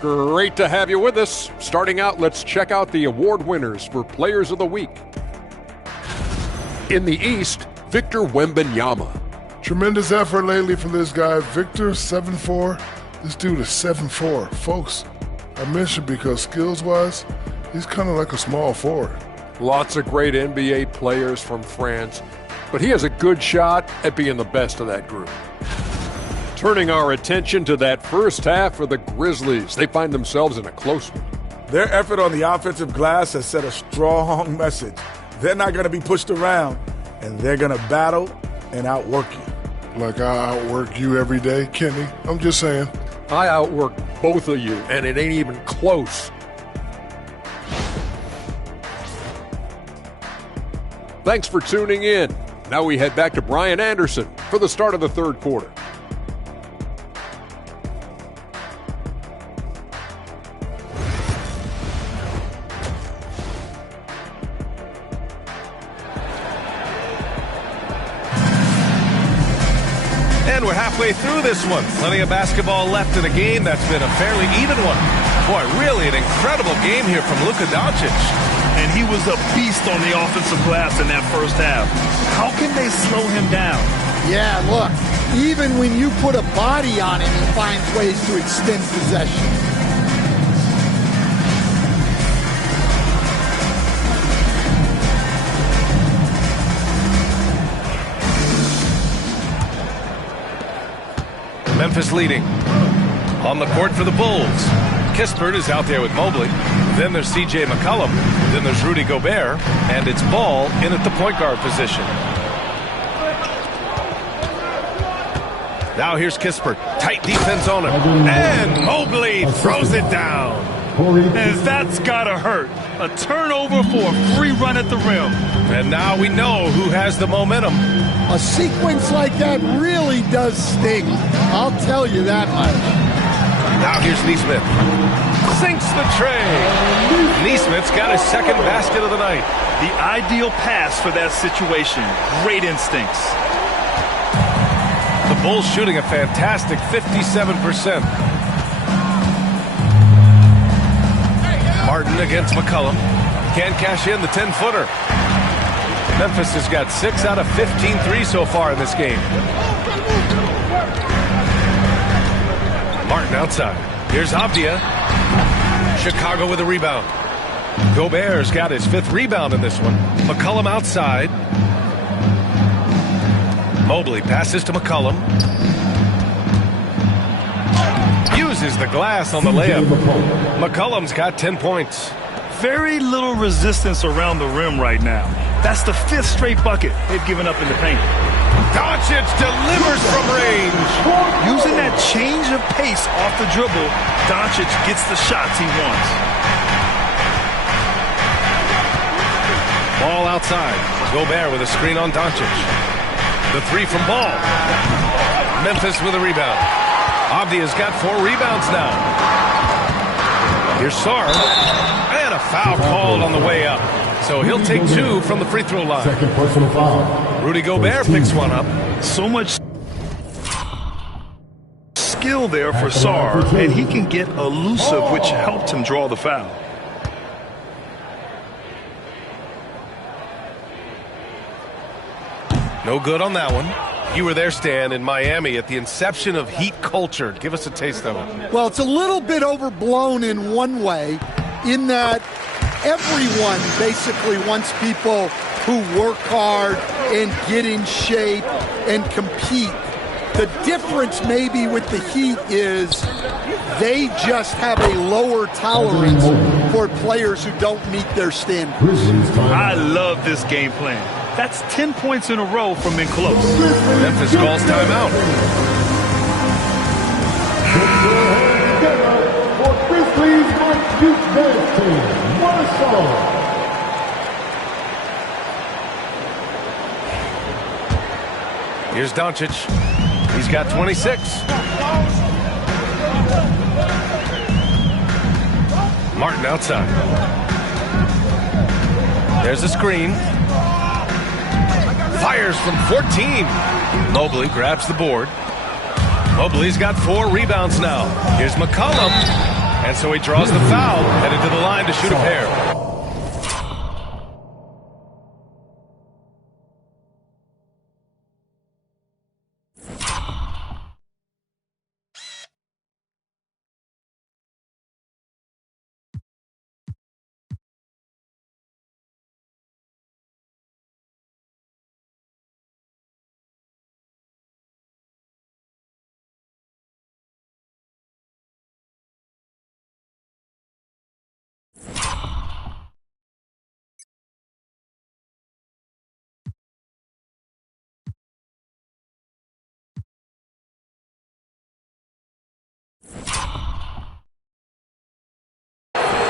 Great to have you with us. Starting out, let's check out the award winners for Players of the Week. In the East, Victor Wembanyama. Tremendous effort lately from this guy, Victor, 7'4". This dude is 7'4". Folks, I mentioned because skills-wise, he's kind of like a small forward. Lots of great NBA players from France, but he has a good shot at being the best of that group. Turning our attention to that first half for the Grizzlies. They find themselves in a close one. Their effort on the offensive glass has set a strong message. They're not going to be pushed around, and they're going to battle and outwork you. Like I outwork you every day, Kenny. I'm just saying. I outwork both of you, and it ain't even close. Thanks for tuning in. Now we head back to Brian Anderson for the start of the third quarter. And we're halfway through this one. Plenty of basketball left in a game that's been a fairly even one. Boy, really an incredible game here from Luka Doncic. And he was a beast on the offensive glass in that first half. How can they slow him down? Yeah, look, even when you put a body on him, he finds ways to extend possession. Memphis leading. On the court for the Bulls. Kispert is out there with Mobley. Then there's C.J. McCollum. Then there's Rudy Gobert. And it's Ball in at the point guard position. Now here's Kispert. Tight defense on him. And Mobley throws it down. And that's gotta hurt. A turnover for a free run at the rim. And now we know who has the momentum. A sequence like that really does sting. I'll tell you that much. Now here's Nesmith. Sinks the tray. Neesmith's got his second basket of the night. The ideal pass for that situation. Great instincts. The Bulls shooting a fantastic 57%. Martin against McCollum. Can't cash in the 10-footer. Memphis has got 6 out of 15 threes so far in this game. Martin outside. Here's Avdia. Chicago with a rebound. Gobert's got his 5th rebound in this one. McCollum outside. Mobley passes to McCollum. Uses the glass on the layup. McCollum's got 10 points. Very little resistance around the rim right now. That's the 5th straight bucket they've given up in the paint. Doncic delivers from range. Using that change of pace off the dribble, Doncic gets the shots he wants. Ball outside. Gobert with a screen on Doncic. The 3 from Ball. Memphis with a rebound. Avdia's got 4 rebounds now. Here's Sarr. And a foul called on the way up. So he'll take 2 from the free throw line. Second personal foul. Rudy Gobert picks one up. So much skill there for Sarr, and he can get elusive, which helped him draw the foul. No good on that one. You were there, Stan, in Miami at the inception of Heat culture. Give us a taste of it. Well, it's a little bit overblown in one way, in that everyone basically wants people who work hard and get in shape and compete. The difference maybe with the Heat is they just have a lower tolerance for players who don't meet their standards. I love this game plan. That's 10 points in a row from being close. Memphis calls timeout. For Grizzlies March Youth Dance Team, what a song. Here's Doncic. He's got 26. Martin outside. There's a screen. Fires from 14. Mobley grabs the board. Mobley's got 4 rebounds now. Here's McCollum. And so he draws the foul, headed to the line to shoot a pair.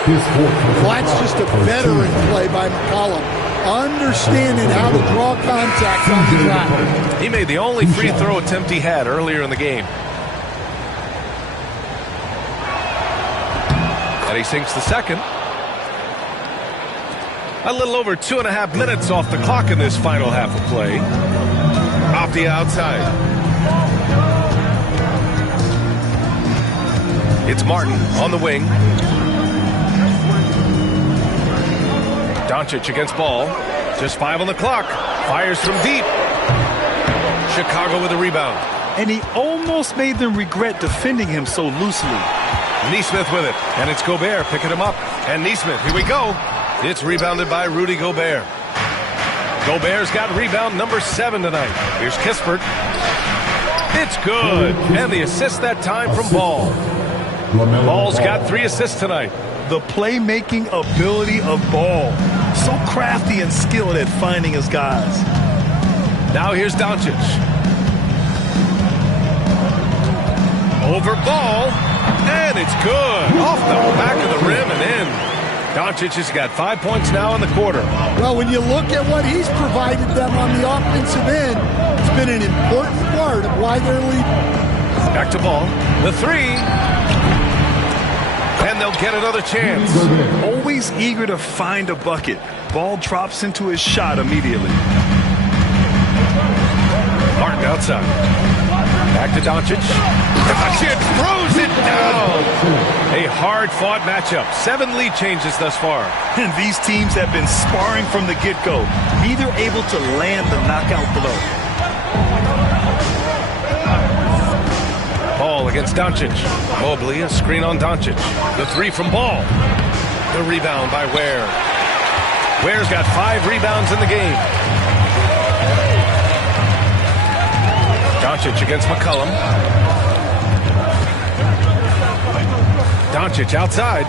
Well, that's just a veteran play by McCollum, understanding how to draw contact on the track. He made the only free throw attempt he had earlier in the game. And he sinks the second. A little over 2.5 minutes off the clock in this final half of play. Avdia outside. It's Martin on the wing. Doncic against Ball. Just 5 on the clock. Fires from deep. Chicago with a rebound. And he almost made them regret defending him so loosely. Neesmith with it. And it's Gobert picking him up. And Neesmith, here we go. It's rebounded by Rudy Gobert. Gobert's got rebound number 7 tonight. Here's Kispert. It's good. And the assist that time from Ball. Ball's got 3 assists tonight. The playmaking ability of Ball. So crafty and skilled at finding his guys. Now here's Doncic. Over Ball. And it's good. Off the back of the rim and in. Doncic has got 5 points now in the quarter. Well, when you look at what he's provided them on the offensive end, it's been an important part of why they're leading. Back to Ball. The 3. And they'll get another chance. Always eager to find a bucket. Ball drops into his shot immediately. Martin outside. Back to Doncic. Doncic throws it down. A hard-fought matchup. 7 lead changes thus far. And these teams have been sparring from the get-go. Neither able to land the knockout blow. Ball against Doncic. Mobley, a screen on Doncic. The 3 from Ball. The rebound by Ware. Ware's got 5 rebounds in the game. Doncic against McCollum. Doncic outside.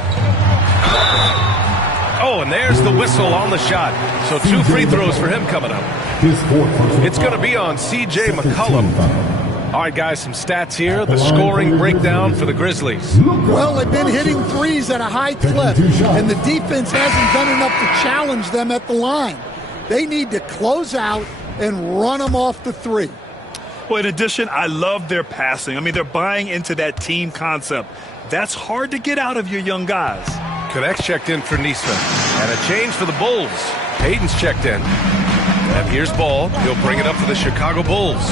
Oh, and there's the whistle on the shot. So 2 free throws for him coming up. It's going to be on C.J. McCollum. All right, guys, some stats here. The scoring breakdown for the Grizzlies. Well, they've been hitting threes at a high clip, and the defense hasn't done enough to challenge them at the line. They need to close out and run them off the 3. Well, in addition, I love their passing. I mean, they're buying into that team concept. That's hard to get out of your young guys. Connects checked in for Neesmith. And a change for the Bulls. Payton's checked in. And here's Ball. He'll bring it up for the Chicago Bulls.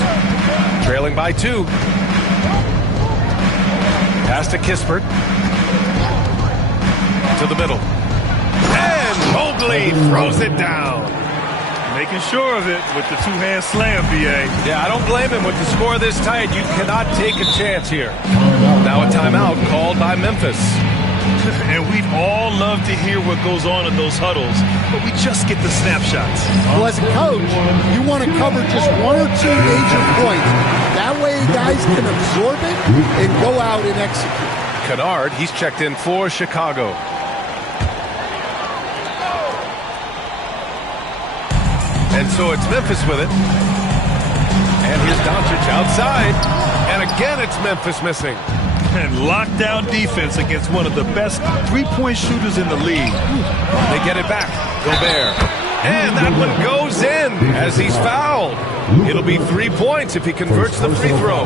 Trailing by 2. Pass to Kispert. To the middle. And Mobley throws it down. Making sure of it with the 2-hand slam, B.A. Yeah, I don't blame him with the score this tight. You cannot take a chance here. Now a timeout called by Memphis. And we'd all love to hear what goes on in those huddles, but we just get the snapshots. Well, as a coach, you want to cover just 1 or 2 major points. That way guys can absorb it and go out and execute. Kennard, he's checked in for Chicago. And so it's Memphis with it. And here's Doncic outside. And again, it's Memphis missing. And lockdown defense against one of the best 3-point shooters in the league. They get it back. Gobert. And that one goes in as he's fouled. It'll be 3 points if he converts the free throw.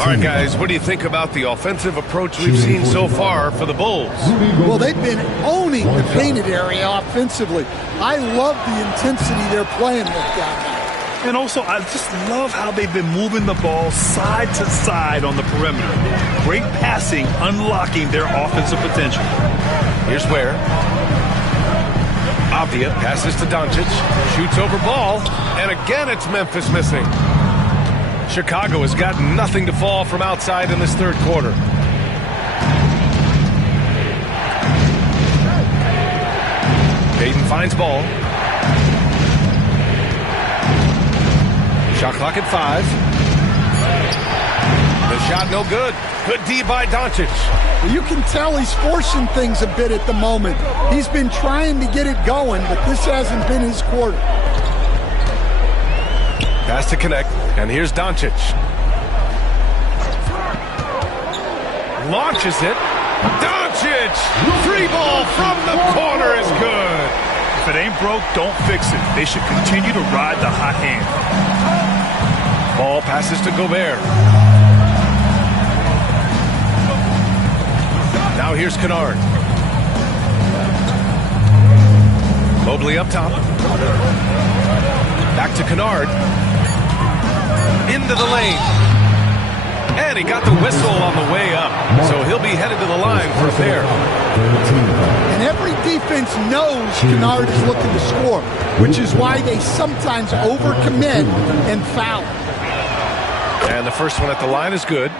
All right, guys, what do you think about the offensive approach we've seen so far for the Bulls? Well, they've been owning the painted area offensively. I love the intensity they're playing with down there. And also, I just love how they've been moving the ball side to side on the perimeter. Great passing, unlocking their offensive potential. Here's Ware. Avdia passes to Doncic. Shoots over Ball. And again, it's Memphis missing. Chicago has got nothing to fall from outside in this 3rd quarter. Payton finds Ball. Shot clock at 5. The shot no good. Good D by Doncic. Well, you can tell he's forcing things a bit at the moment. He's been trying to get it going, but this hasn't been his quarter. Pass to connect, and here's Doncic. Launches it. Doncic! Free ball from the corner is good. If it ain't broke, don't fix it. They should continue to ride the hot hand. Ball passes to Gobert. Now here's Kennard. Mobley up top. Back to Kennard. Into the lane. And he got the whistle on the way up. So he'll be headed to the line for a pair. And every defense knows Kennard is looking to score, which is why they sometimes overcommit and foul. And the first one at the line is good.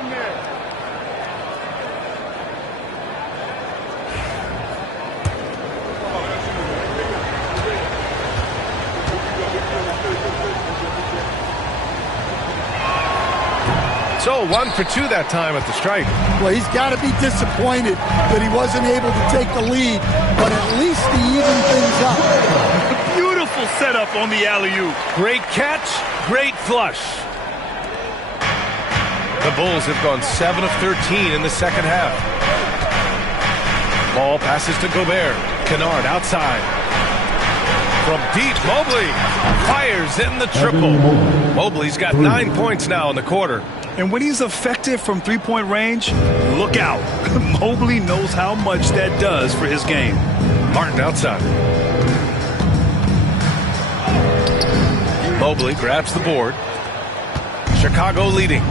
So 1 for 2 that time at the stripe. Well, he's got to be disappointed that he wasn't able to take the lead, but at least he evened things up. Beautiful setup on the alley-oop. Great catch, great flush. The Bulls have gone 7 of 13 in the second half. Ball passes to Gobert. Kennard outside. From deep, Mobley fires in the triple. Mobley's got 9 points now in the quarter. And when he's effective from three-point range, look out. Mobley knows how much that does for his game. Martin outside. Mobley grabs the board. Chicago leading.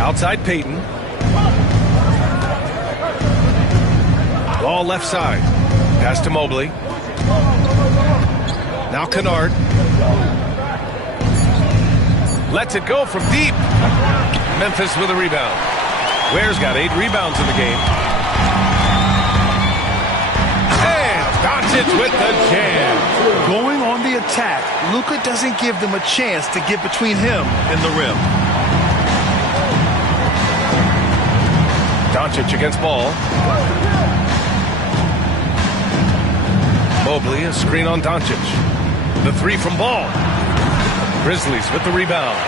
Outside Payton. Ball left side. Pass to Mobley. Now Kennard. Lets it go from deep. Memphis with a rebound. Ware's got 8 rebounds in the game. And Doncic with the jam. Going on the attack, Luka doesn't give them a chance to get between him and the rim. Doncic against Ball. Mobley, a screen on Doncic. The 3 from Ball. Grizzlies with the rebound.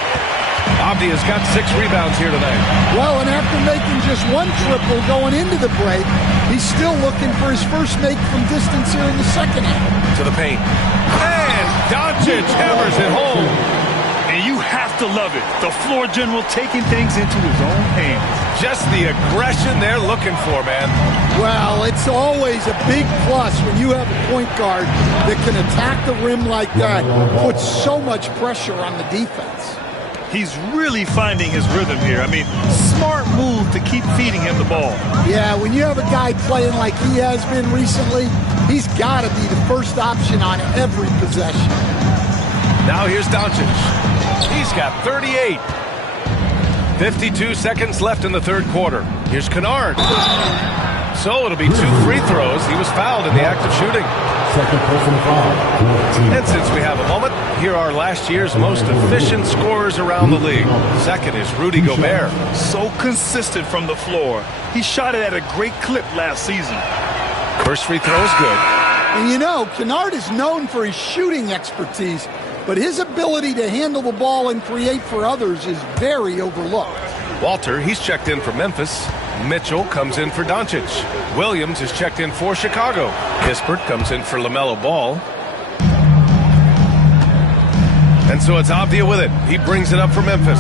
Avdia's got 6 rebounds here tonight. Well, and after making just 1 triple going into the break, he's still looking for his first make from distance here in the second half. To the paint. And Doncic hammers it home. And you have to love it. The floor general taking things into his own hands. Just the aggression they're looking for, man. Well, it's always a big plus when you have a point guard that can attack the rim like that, puts so much pressure on the defense. He's really finding his rhythm here. I mean, smart move to keep feeding him the ball. Yeah, when you have a guy playing like he has been recently, he's got to be the first option on every possession. Now here's Doncic. He's got 38. 52 seconds left in the third quarter. Here's Kennard. So it'll be 2 free throws. He was fouled in the act of shooting. Second personal foul. And since we have a moment, here are last year's most efficient scorers around the league. Second is Rudy Gobert. So consistent from the floor. He shot it at a great clip last season. First free throw is good. And you know, Kennard is known for his shooting expertise, but his ability to handle the ball and create for others is very overlooked. Walter, he's checked in for Memphis. Mitchell comes in for Doncic. Williams is checked in for Chicago. Kispert comes in for LaMelo Ball. And so it's Avdia with it. He brings it up for Memphis.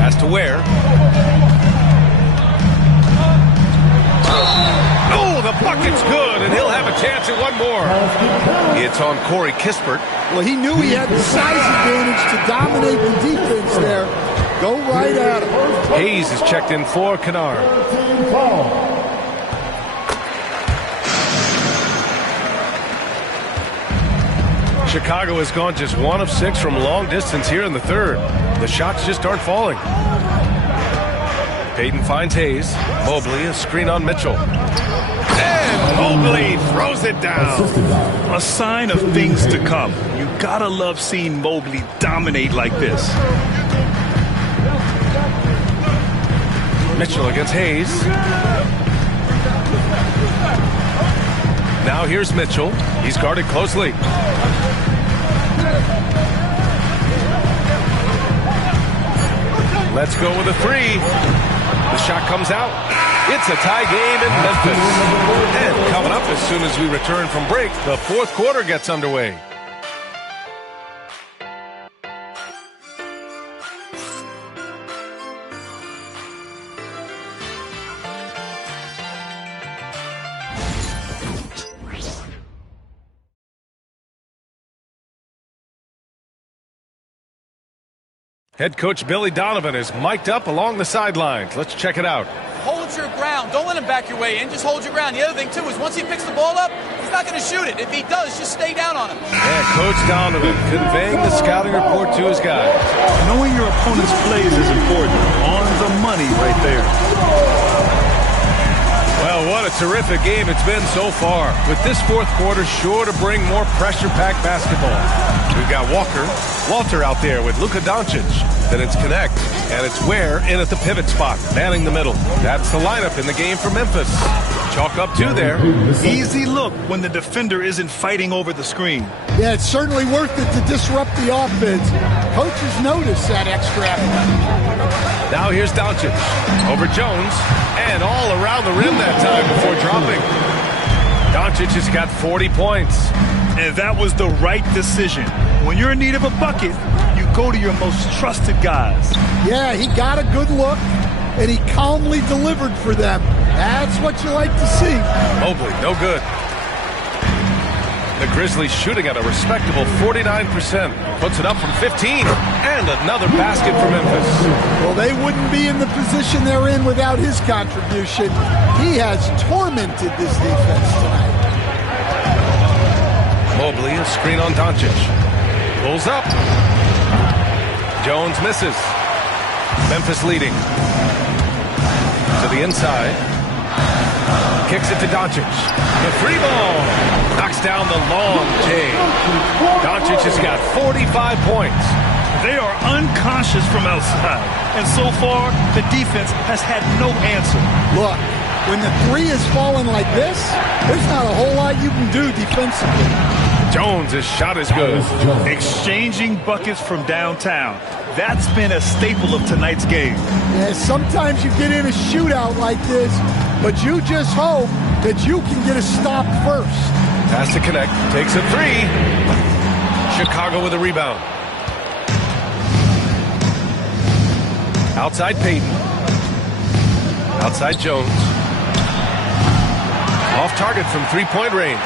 Pass to Ware. Oh, the bucket's good, and he'll have a chance at one more. It's on Corey Kispert. Well, he knew he had the size advantage to dominate the defense there. Go right at him. Hayes is checked in for Kennard. Chicago has gone just 1 of 6 from long distance here in the third. The shots just aren't falling. Payton finds Hayes. Mobley, a screen on Mitchell. And Mobley throws it down. A sign of things to come. You gotta love seeing Mobley dominate like this. Mitchell against Hayes. Now here's Mitchell. He's guarded closely. Let's go with a 3. The shot comes out. It's a tie game in Memphis. And coming up as soon as we return from break, the fourth quarter gets underway. Head coach Billy Donovan is mic'd up along the sidelines. Let's check it out. Hold your ground. Don't let him back your way in. Just hold your ground. The other thing, too, is once he picks the ball up, he's not going to shoot it. If he does, just stay down on him. Yeah, Coach Donovan conveying the scouting report to his guys. Knowing your opponent's plays is important. On the money right there. Well, what a terrific game it's been so far. With this fourth quarter sure to bring more pressure-packed basketball. We've got Walker. Walter out there with Luka Doncic. Then it's Connect, and it's Ware in at the pivot spot, manning the middle. That's the lineup in the game for Memphis. Chalk up 2 there. Easy look when the defender isn't fighting over the screen. Yeah, it's certainly worth it to disrupt the offense. Coaches notice that extra effort. Now here's Doncic over Jones, and all around the rim that time before dropping. Doncic has got 40 points. And that was the right decision. When you're in need of a bucket, you go to your most trusted guys. Yeah, he got a good look, and he calmly delivered for them. That's what you like to see. Mobley, no good. The Grizzlies shooting at a respectable 49%. Puts it up from 15. And another basket for Memphis. Well, they wouldn't be in the position they're in without his contribution. He has tormented this defense tonight. Mobley, a screen on Doncic. Pulls up. Jones misses. Memphis leading. To the inside. Kicks it to Doncic. The 3 ball. Knocks down the long J. Doncic has got 45 points. They are unconscious from outside. And so far, the defense has had no answer. Look, when the 3 is falling like this, there's not a whole lot you can do defensively. Jones' shot is good. Exchanging buckets from downtown. That's been a staple of tonight's game. Yeah, sometimes you get in a shootout like this, but you just hope that you can get a stop first. Has to connect. Takes a 3. Chicago with a rebound. Outside Payton. Outside Jones. Off target from 3-point range.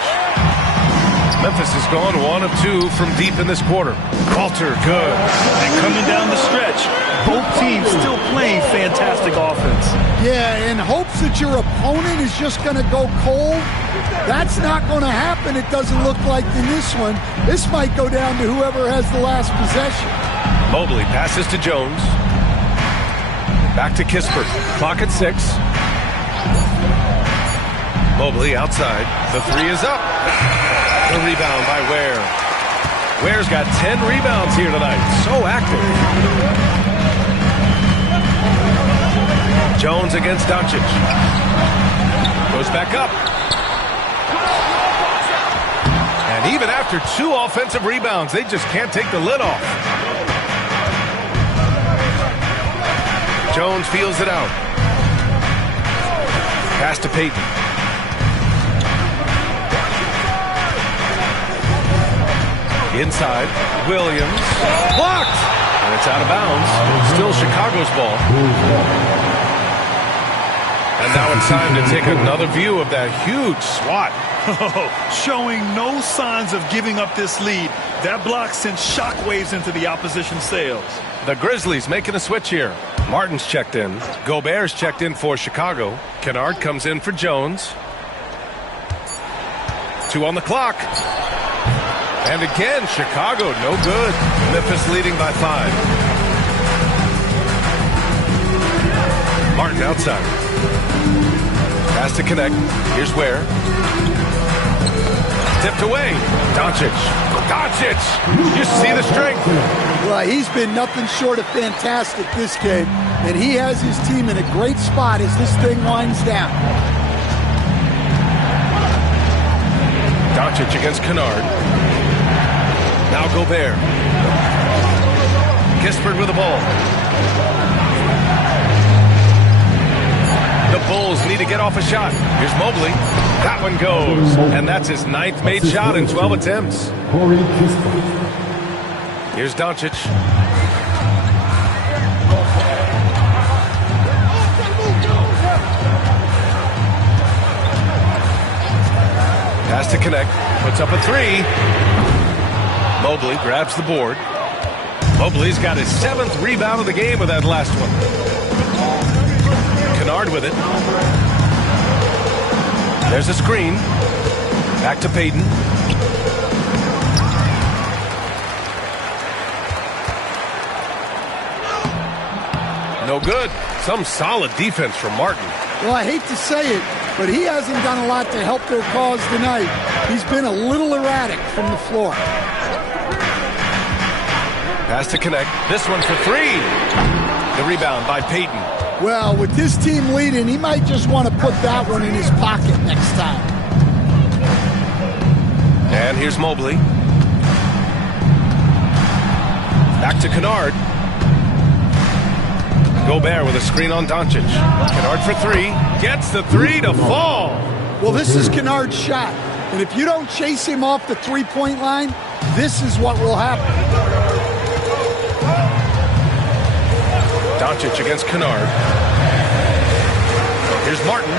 Memphis has gone 1 of 2 from deep in this quarter. Walter, good. And coming down the stretch, both teams still playing fantastic offense. Yeah, in hopes that your opponent is just going to go cold. That's not going to happen, it doesn't look like in this one. This might go down to whoever has the last possession. Mobley passes to Jones. Back to Kispert. Clock at 6. Mobley outside. The 3 is up. The rebound by Ware. Ware's got 10 rebounds here tonight. So active. Jones against Doncic. Goes back up. And even after 2 offensive rebounds, they just can't take the lid off. Jones feels it out. Pass to Payton. Inside, Williams, blocked, and it's out of bounds. Still Chicago's ball. And now it's time to take another view of that huge swat. Showing no signs of giving up this lead. That block sent shockwaves into the opposition sails. The Grizzlies making a switch here. Martin's checked in. Gobert's checked in for Chicago. Kennard comes in for Jones. 2 on the clock. And again, Chicago, no good. Memphis leading by 5. Martin outside. Has to connect. Here's Ware. Tipped away. Doncic. Doncic! You see the strength. Well, he's been nothing short of fantastic this game. And he has his team in a great spot as this thing winds down. Doncic against Kennard. Now Gobert. Kispert with the ball. The Bulls need to get off a shot. Here's Mobley. That one goes. And that's his 9th made shot in 12 attempts. Here's Doncic. Pass to connect. Puts up a 3. Mobley grabs the board. Mobley's got his 7th rebound of the game with that last one. Kennard with it. There's a screen. Back to Payton. No good. Some solid defense from Martin. Well, I hate to say it, but he hasn't done a lot to help their cause tonight. He's been a little erratic from the floor. Pass to connect. This one for three. The rebound by Payton. Well, with this team leading, he might just want to put that one in his pocket next time. And here's Mobley. Back to Kennard. Gobert with a screen on Doncic. Kennard for three. Gets the three to fall. Well, this is Kennard's shot. And if you don't chase him off the three-point line, this is what will happen. Doncic against Kennard. Here's Martin.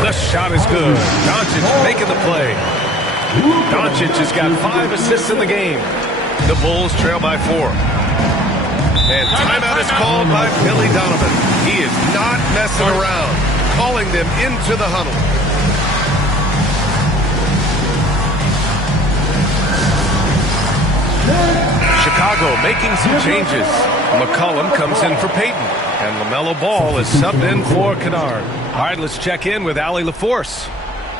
The shot is good. Doncic making the play. Doncic has got 5 assists in the game. The Bulls trail by 4. And timeout is called by Billy Donovan. He is not messing around, calling them into the huddle. Chicago making some changes. McCollum comes in for Payton, and LaMelo Ball is subbed in for Kennard. All right, let's check in with Allie LaForce.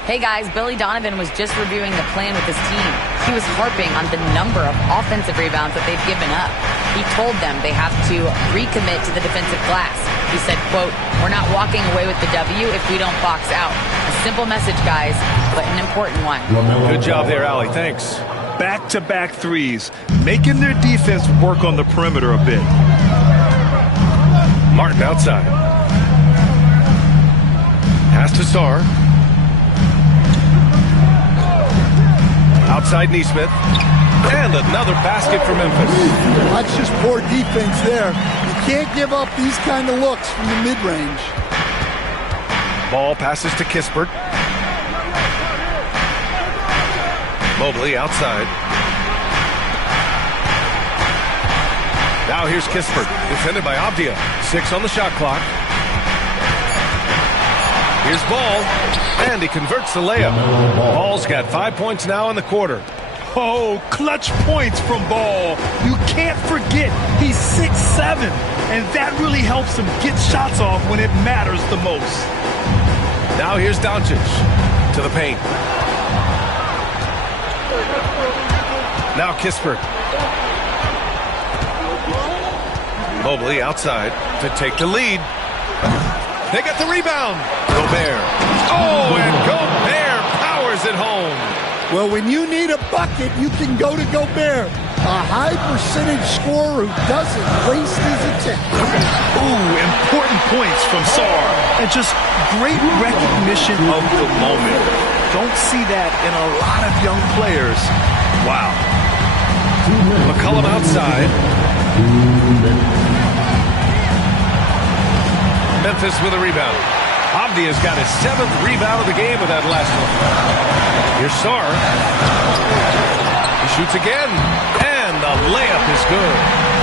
Hey guys, Billy Donovan was just reviewing the plan with his team. He was harping on the number of offensive rebounds that they've given up. He told them they have to recommit to the defensive glass. He said, quote, "We're not walking away with the W if we don't box out." A simple message, guys, but an important one. Good job there, Allie. Thanks. Back-to-back threes, making their defense work on the perimeter a bit. Martin outside. Pass to Sarr. Outside Nesmith. And another basket for Memphis. That's just poor defense there. You can't give up these kind of looks from the mid-range. Ball passes to Kispert. Mobley outside. Now here's Kispert, defended by Avdia. 6 on the shot clock. Here's Ball, and he converts the layup. Ball's got 5 points now in the quarter. Oh, clutch points from Ball. You can't forget he's 6'7", and that really helps him get shots off when it matters the most. Now here's Doncic to the paint. Now Kispert. Mobley outside to take the lead. They get the rebound. Gobert. Oh, and Gobert powers it home. Well, when you need a bucket, you can go to Gobert. A high percentage scorer who doesn't waste his attempt. Ooh, important points from Sarr. And just great recognition of the moment. Don't see that in a lot of young players. Wow. McCollum outside. Memphis with a rebound. Avdia's got his 7th rebound of the game with that last one. Here's Sarr. He shoots again, and the layup is good.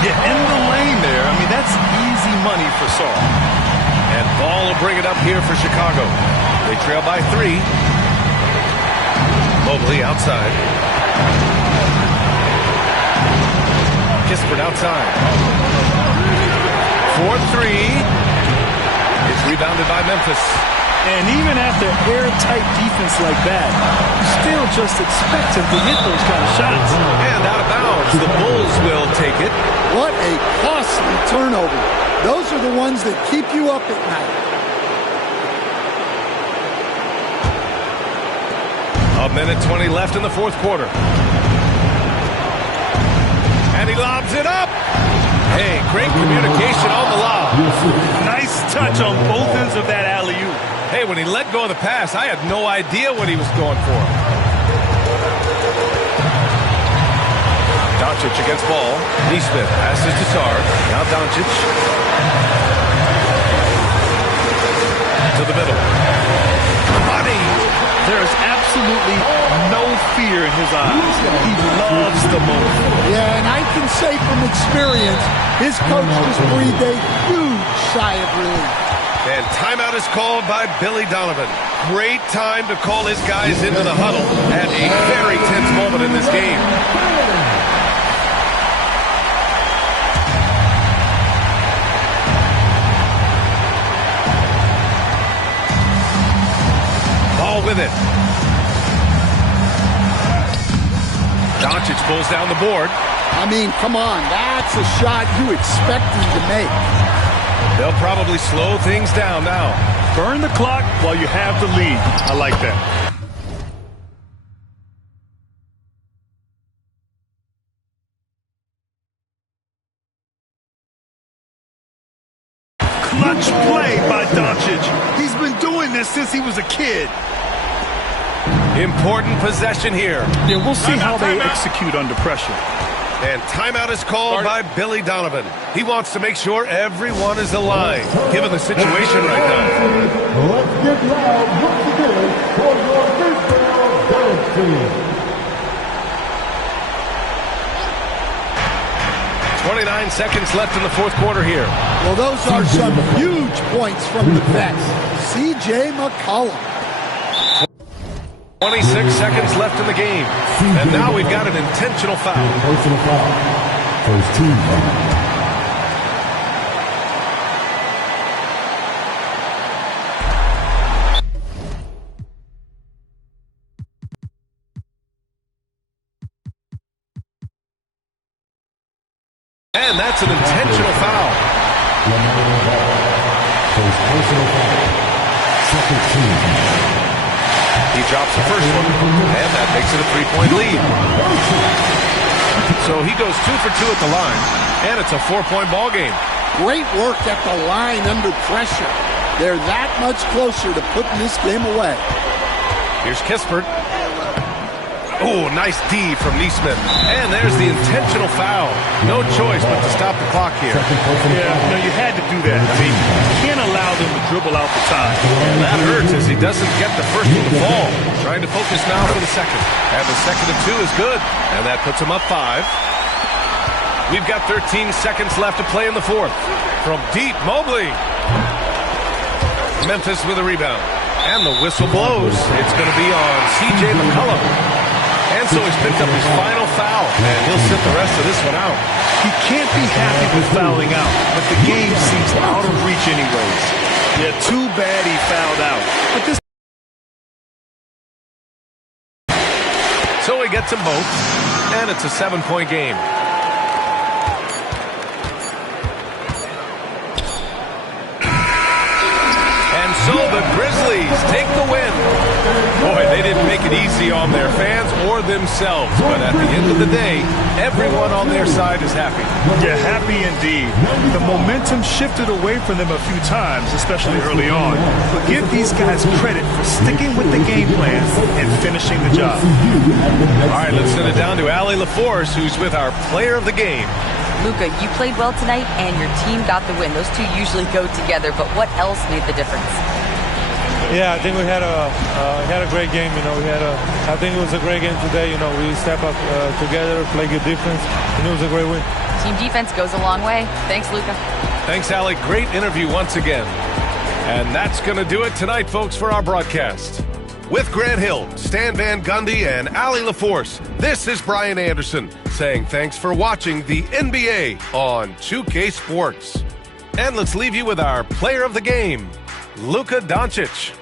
Yeah, in the lane there. I mean, that's easy money for Sarr. And Ball will bring it up here for Chicago. They trail by 3. Mobley outside. Kispert outside. 4-3. It's rebounded by Memphis. And even after airtight defense like that, you still just expect him to hit those kind of shots. And out of bounds, the Bulls will take it. What a costly turnover. Those are the ones that keep you up at night. A minute 20 left in the 4th quarter. And he lobs it up. Hey, great communication on the lob. Nice touch on both ends of that alley-oop. Hey, when he let go of the pass, I had no idea what he was going for. Doncic against Ball. Nesmith passes to Sarr. Now Doncic. To the middle. Money. There's absolutely no fear in his eyes. He loves the moment. Yeah, and I can say from experience, his coach just breathed a huge sigh of relief. And timeout is called by Billy Donovan. Great time to call his guys into the huddle at a very tense moment in this game. Ball with it. Doncic pulls down the board. I mean, come on. That's a shot you expect him to make. They'll probably slow things down now. Burn the clock while you have the lead. I like that. Clutch play by Doncic. He's been doing this since he was a kid. Important possession here. Yeah, we'll see how they execute under pressure. And timeout is called by Billy Donovan. He wants to make sure everyone is aligned, given the situation right now. Let's get loud once again for your baseball galaxy. 29 seconds left in the fourth quarter here. Well, those are some huge points from the vets. C.J. McCollum. 26 seconds left in the game. And now we've got an intentional foul. Personal foul. First team foul. And that's an intentional foul. First personal foul. Second team foul. He drops the first one, and that makes it a 3-point lead. So he goes 2 for 2 at the line, and it's a 4-point ball game. Great work at the line under pressure. They're that much closer to putting this game away. Here's Kispert. Oh, nice D from Neesmith. And there's the intentional foul. No choice but to stop the clock here. Yeah, no, you had to do that. I mean, you can't allow them to dribble out the time. And that hurts as he doesn't get the first one to fall. Trying to focus now for the second. And the second of 2 is good. And that puts him up 5. We've got 13 seconds left to play in the fourth. From deep, Mobley. Memphis with a rebound. And the whistle blows. It's going to be on C.J. McCollum. And so he's picked up his final foul, and he'll sit the rest of this one out. He can't be happy with fouling out, but the game seems out of reach anyways. Yeah, too bad he fouled out. But this. So he gets them both, and it's a 7-point game. And so the Grizzlies take the win. Boy, they didn't make it easy on their fans or themselves, but at the end of the day, everyone on their side is happy. Yeah, happy indeed. The momentum shifted away from them a few times, especially early on. But give these guys credit for sticking with the game plan and finishing the job. All right, let's send it down to Allie LaForce, who's with our player of the game. Luka, you played well tonight, and your team got the win. Those two usually go together, but what else made the difference? Yeah, I think we had a great game. You know, I think it was a great game today. You know, we step up together, play good defense, and it was a great win. Team defense goes a long way. Thanks, Luka. Thanks, Allie. Great interview once again. And that's going to do it tonight, folks, for our broadcast. With Grant Hill, Stan Van Gundy, and Allie LaForce, this is Brian Anderson saying thanks for watching the NBA on 2K Sports. And let's leave you with our player of the game, Luka Doncic.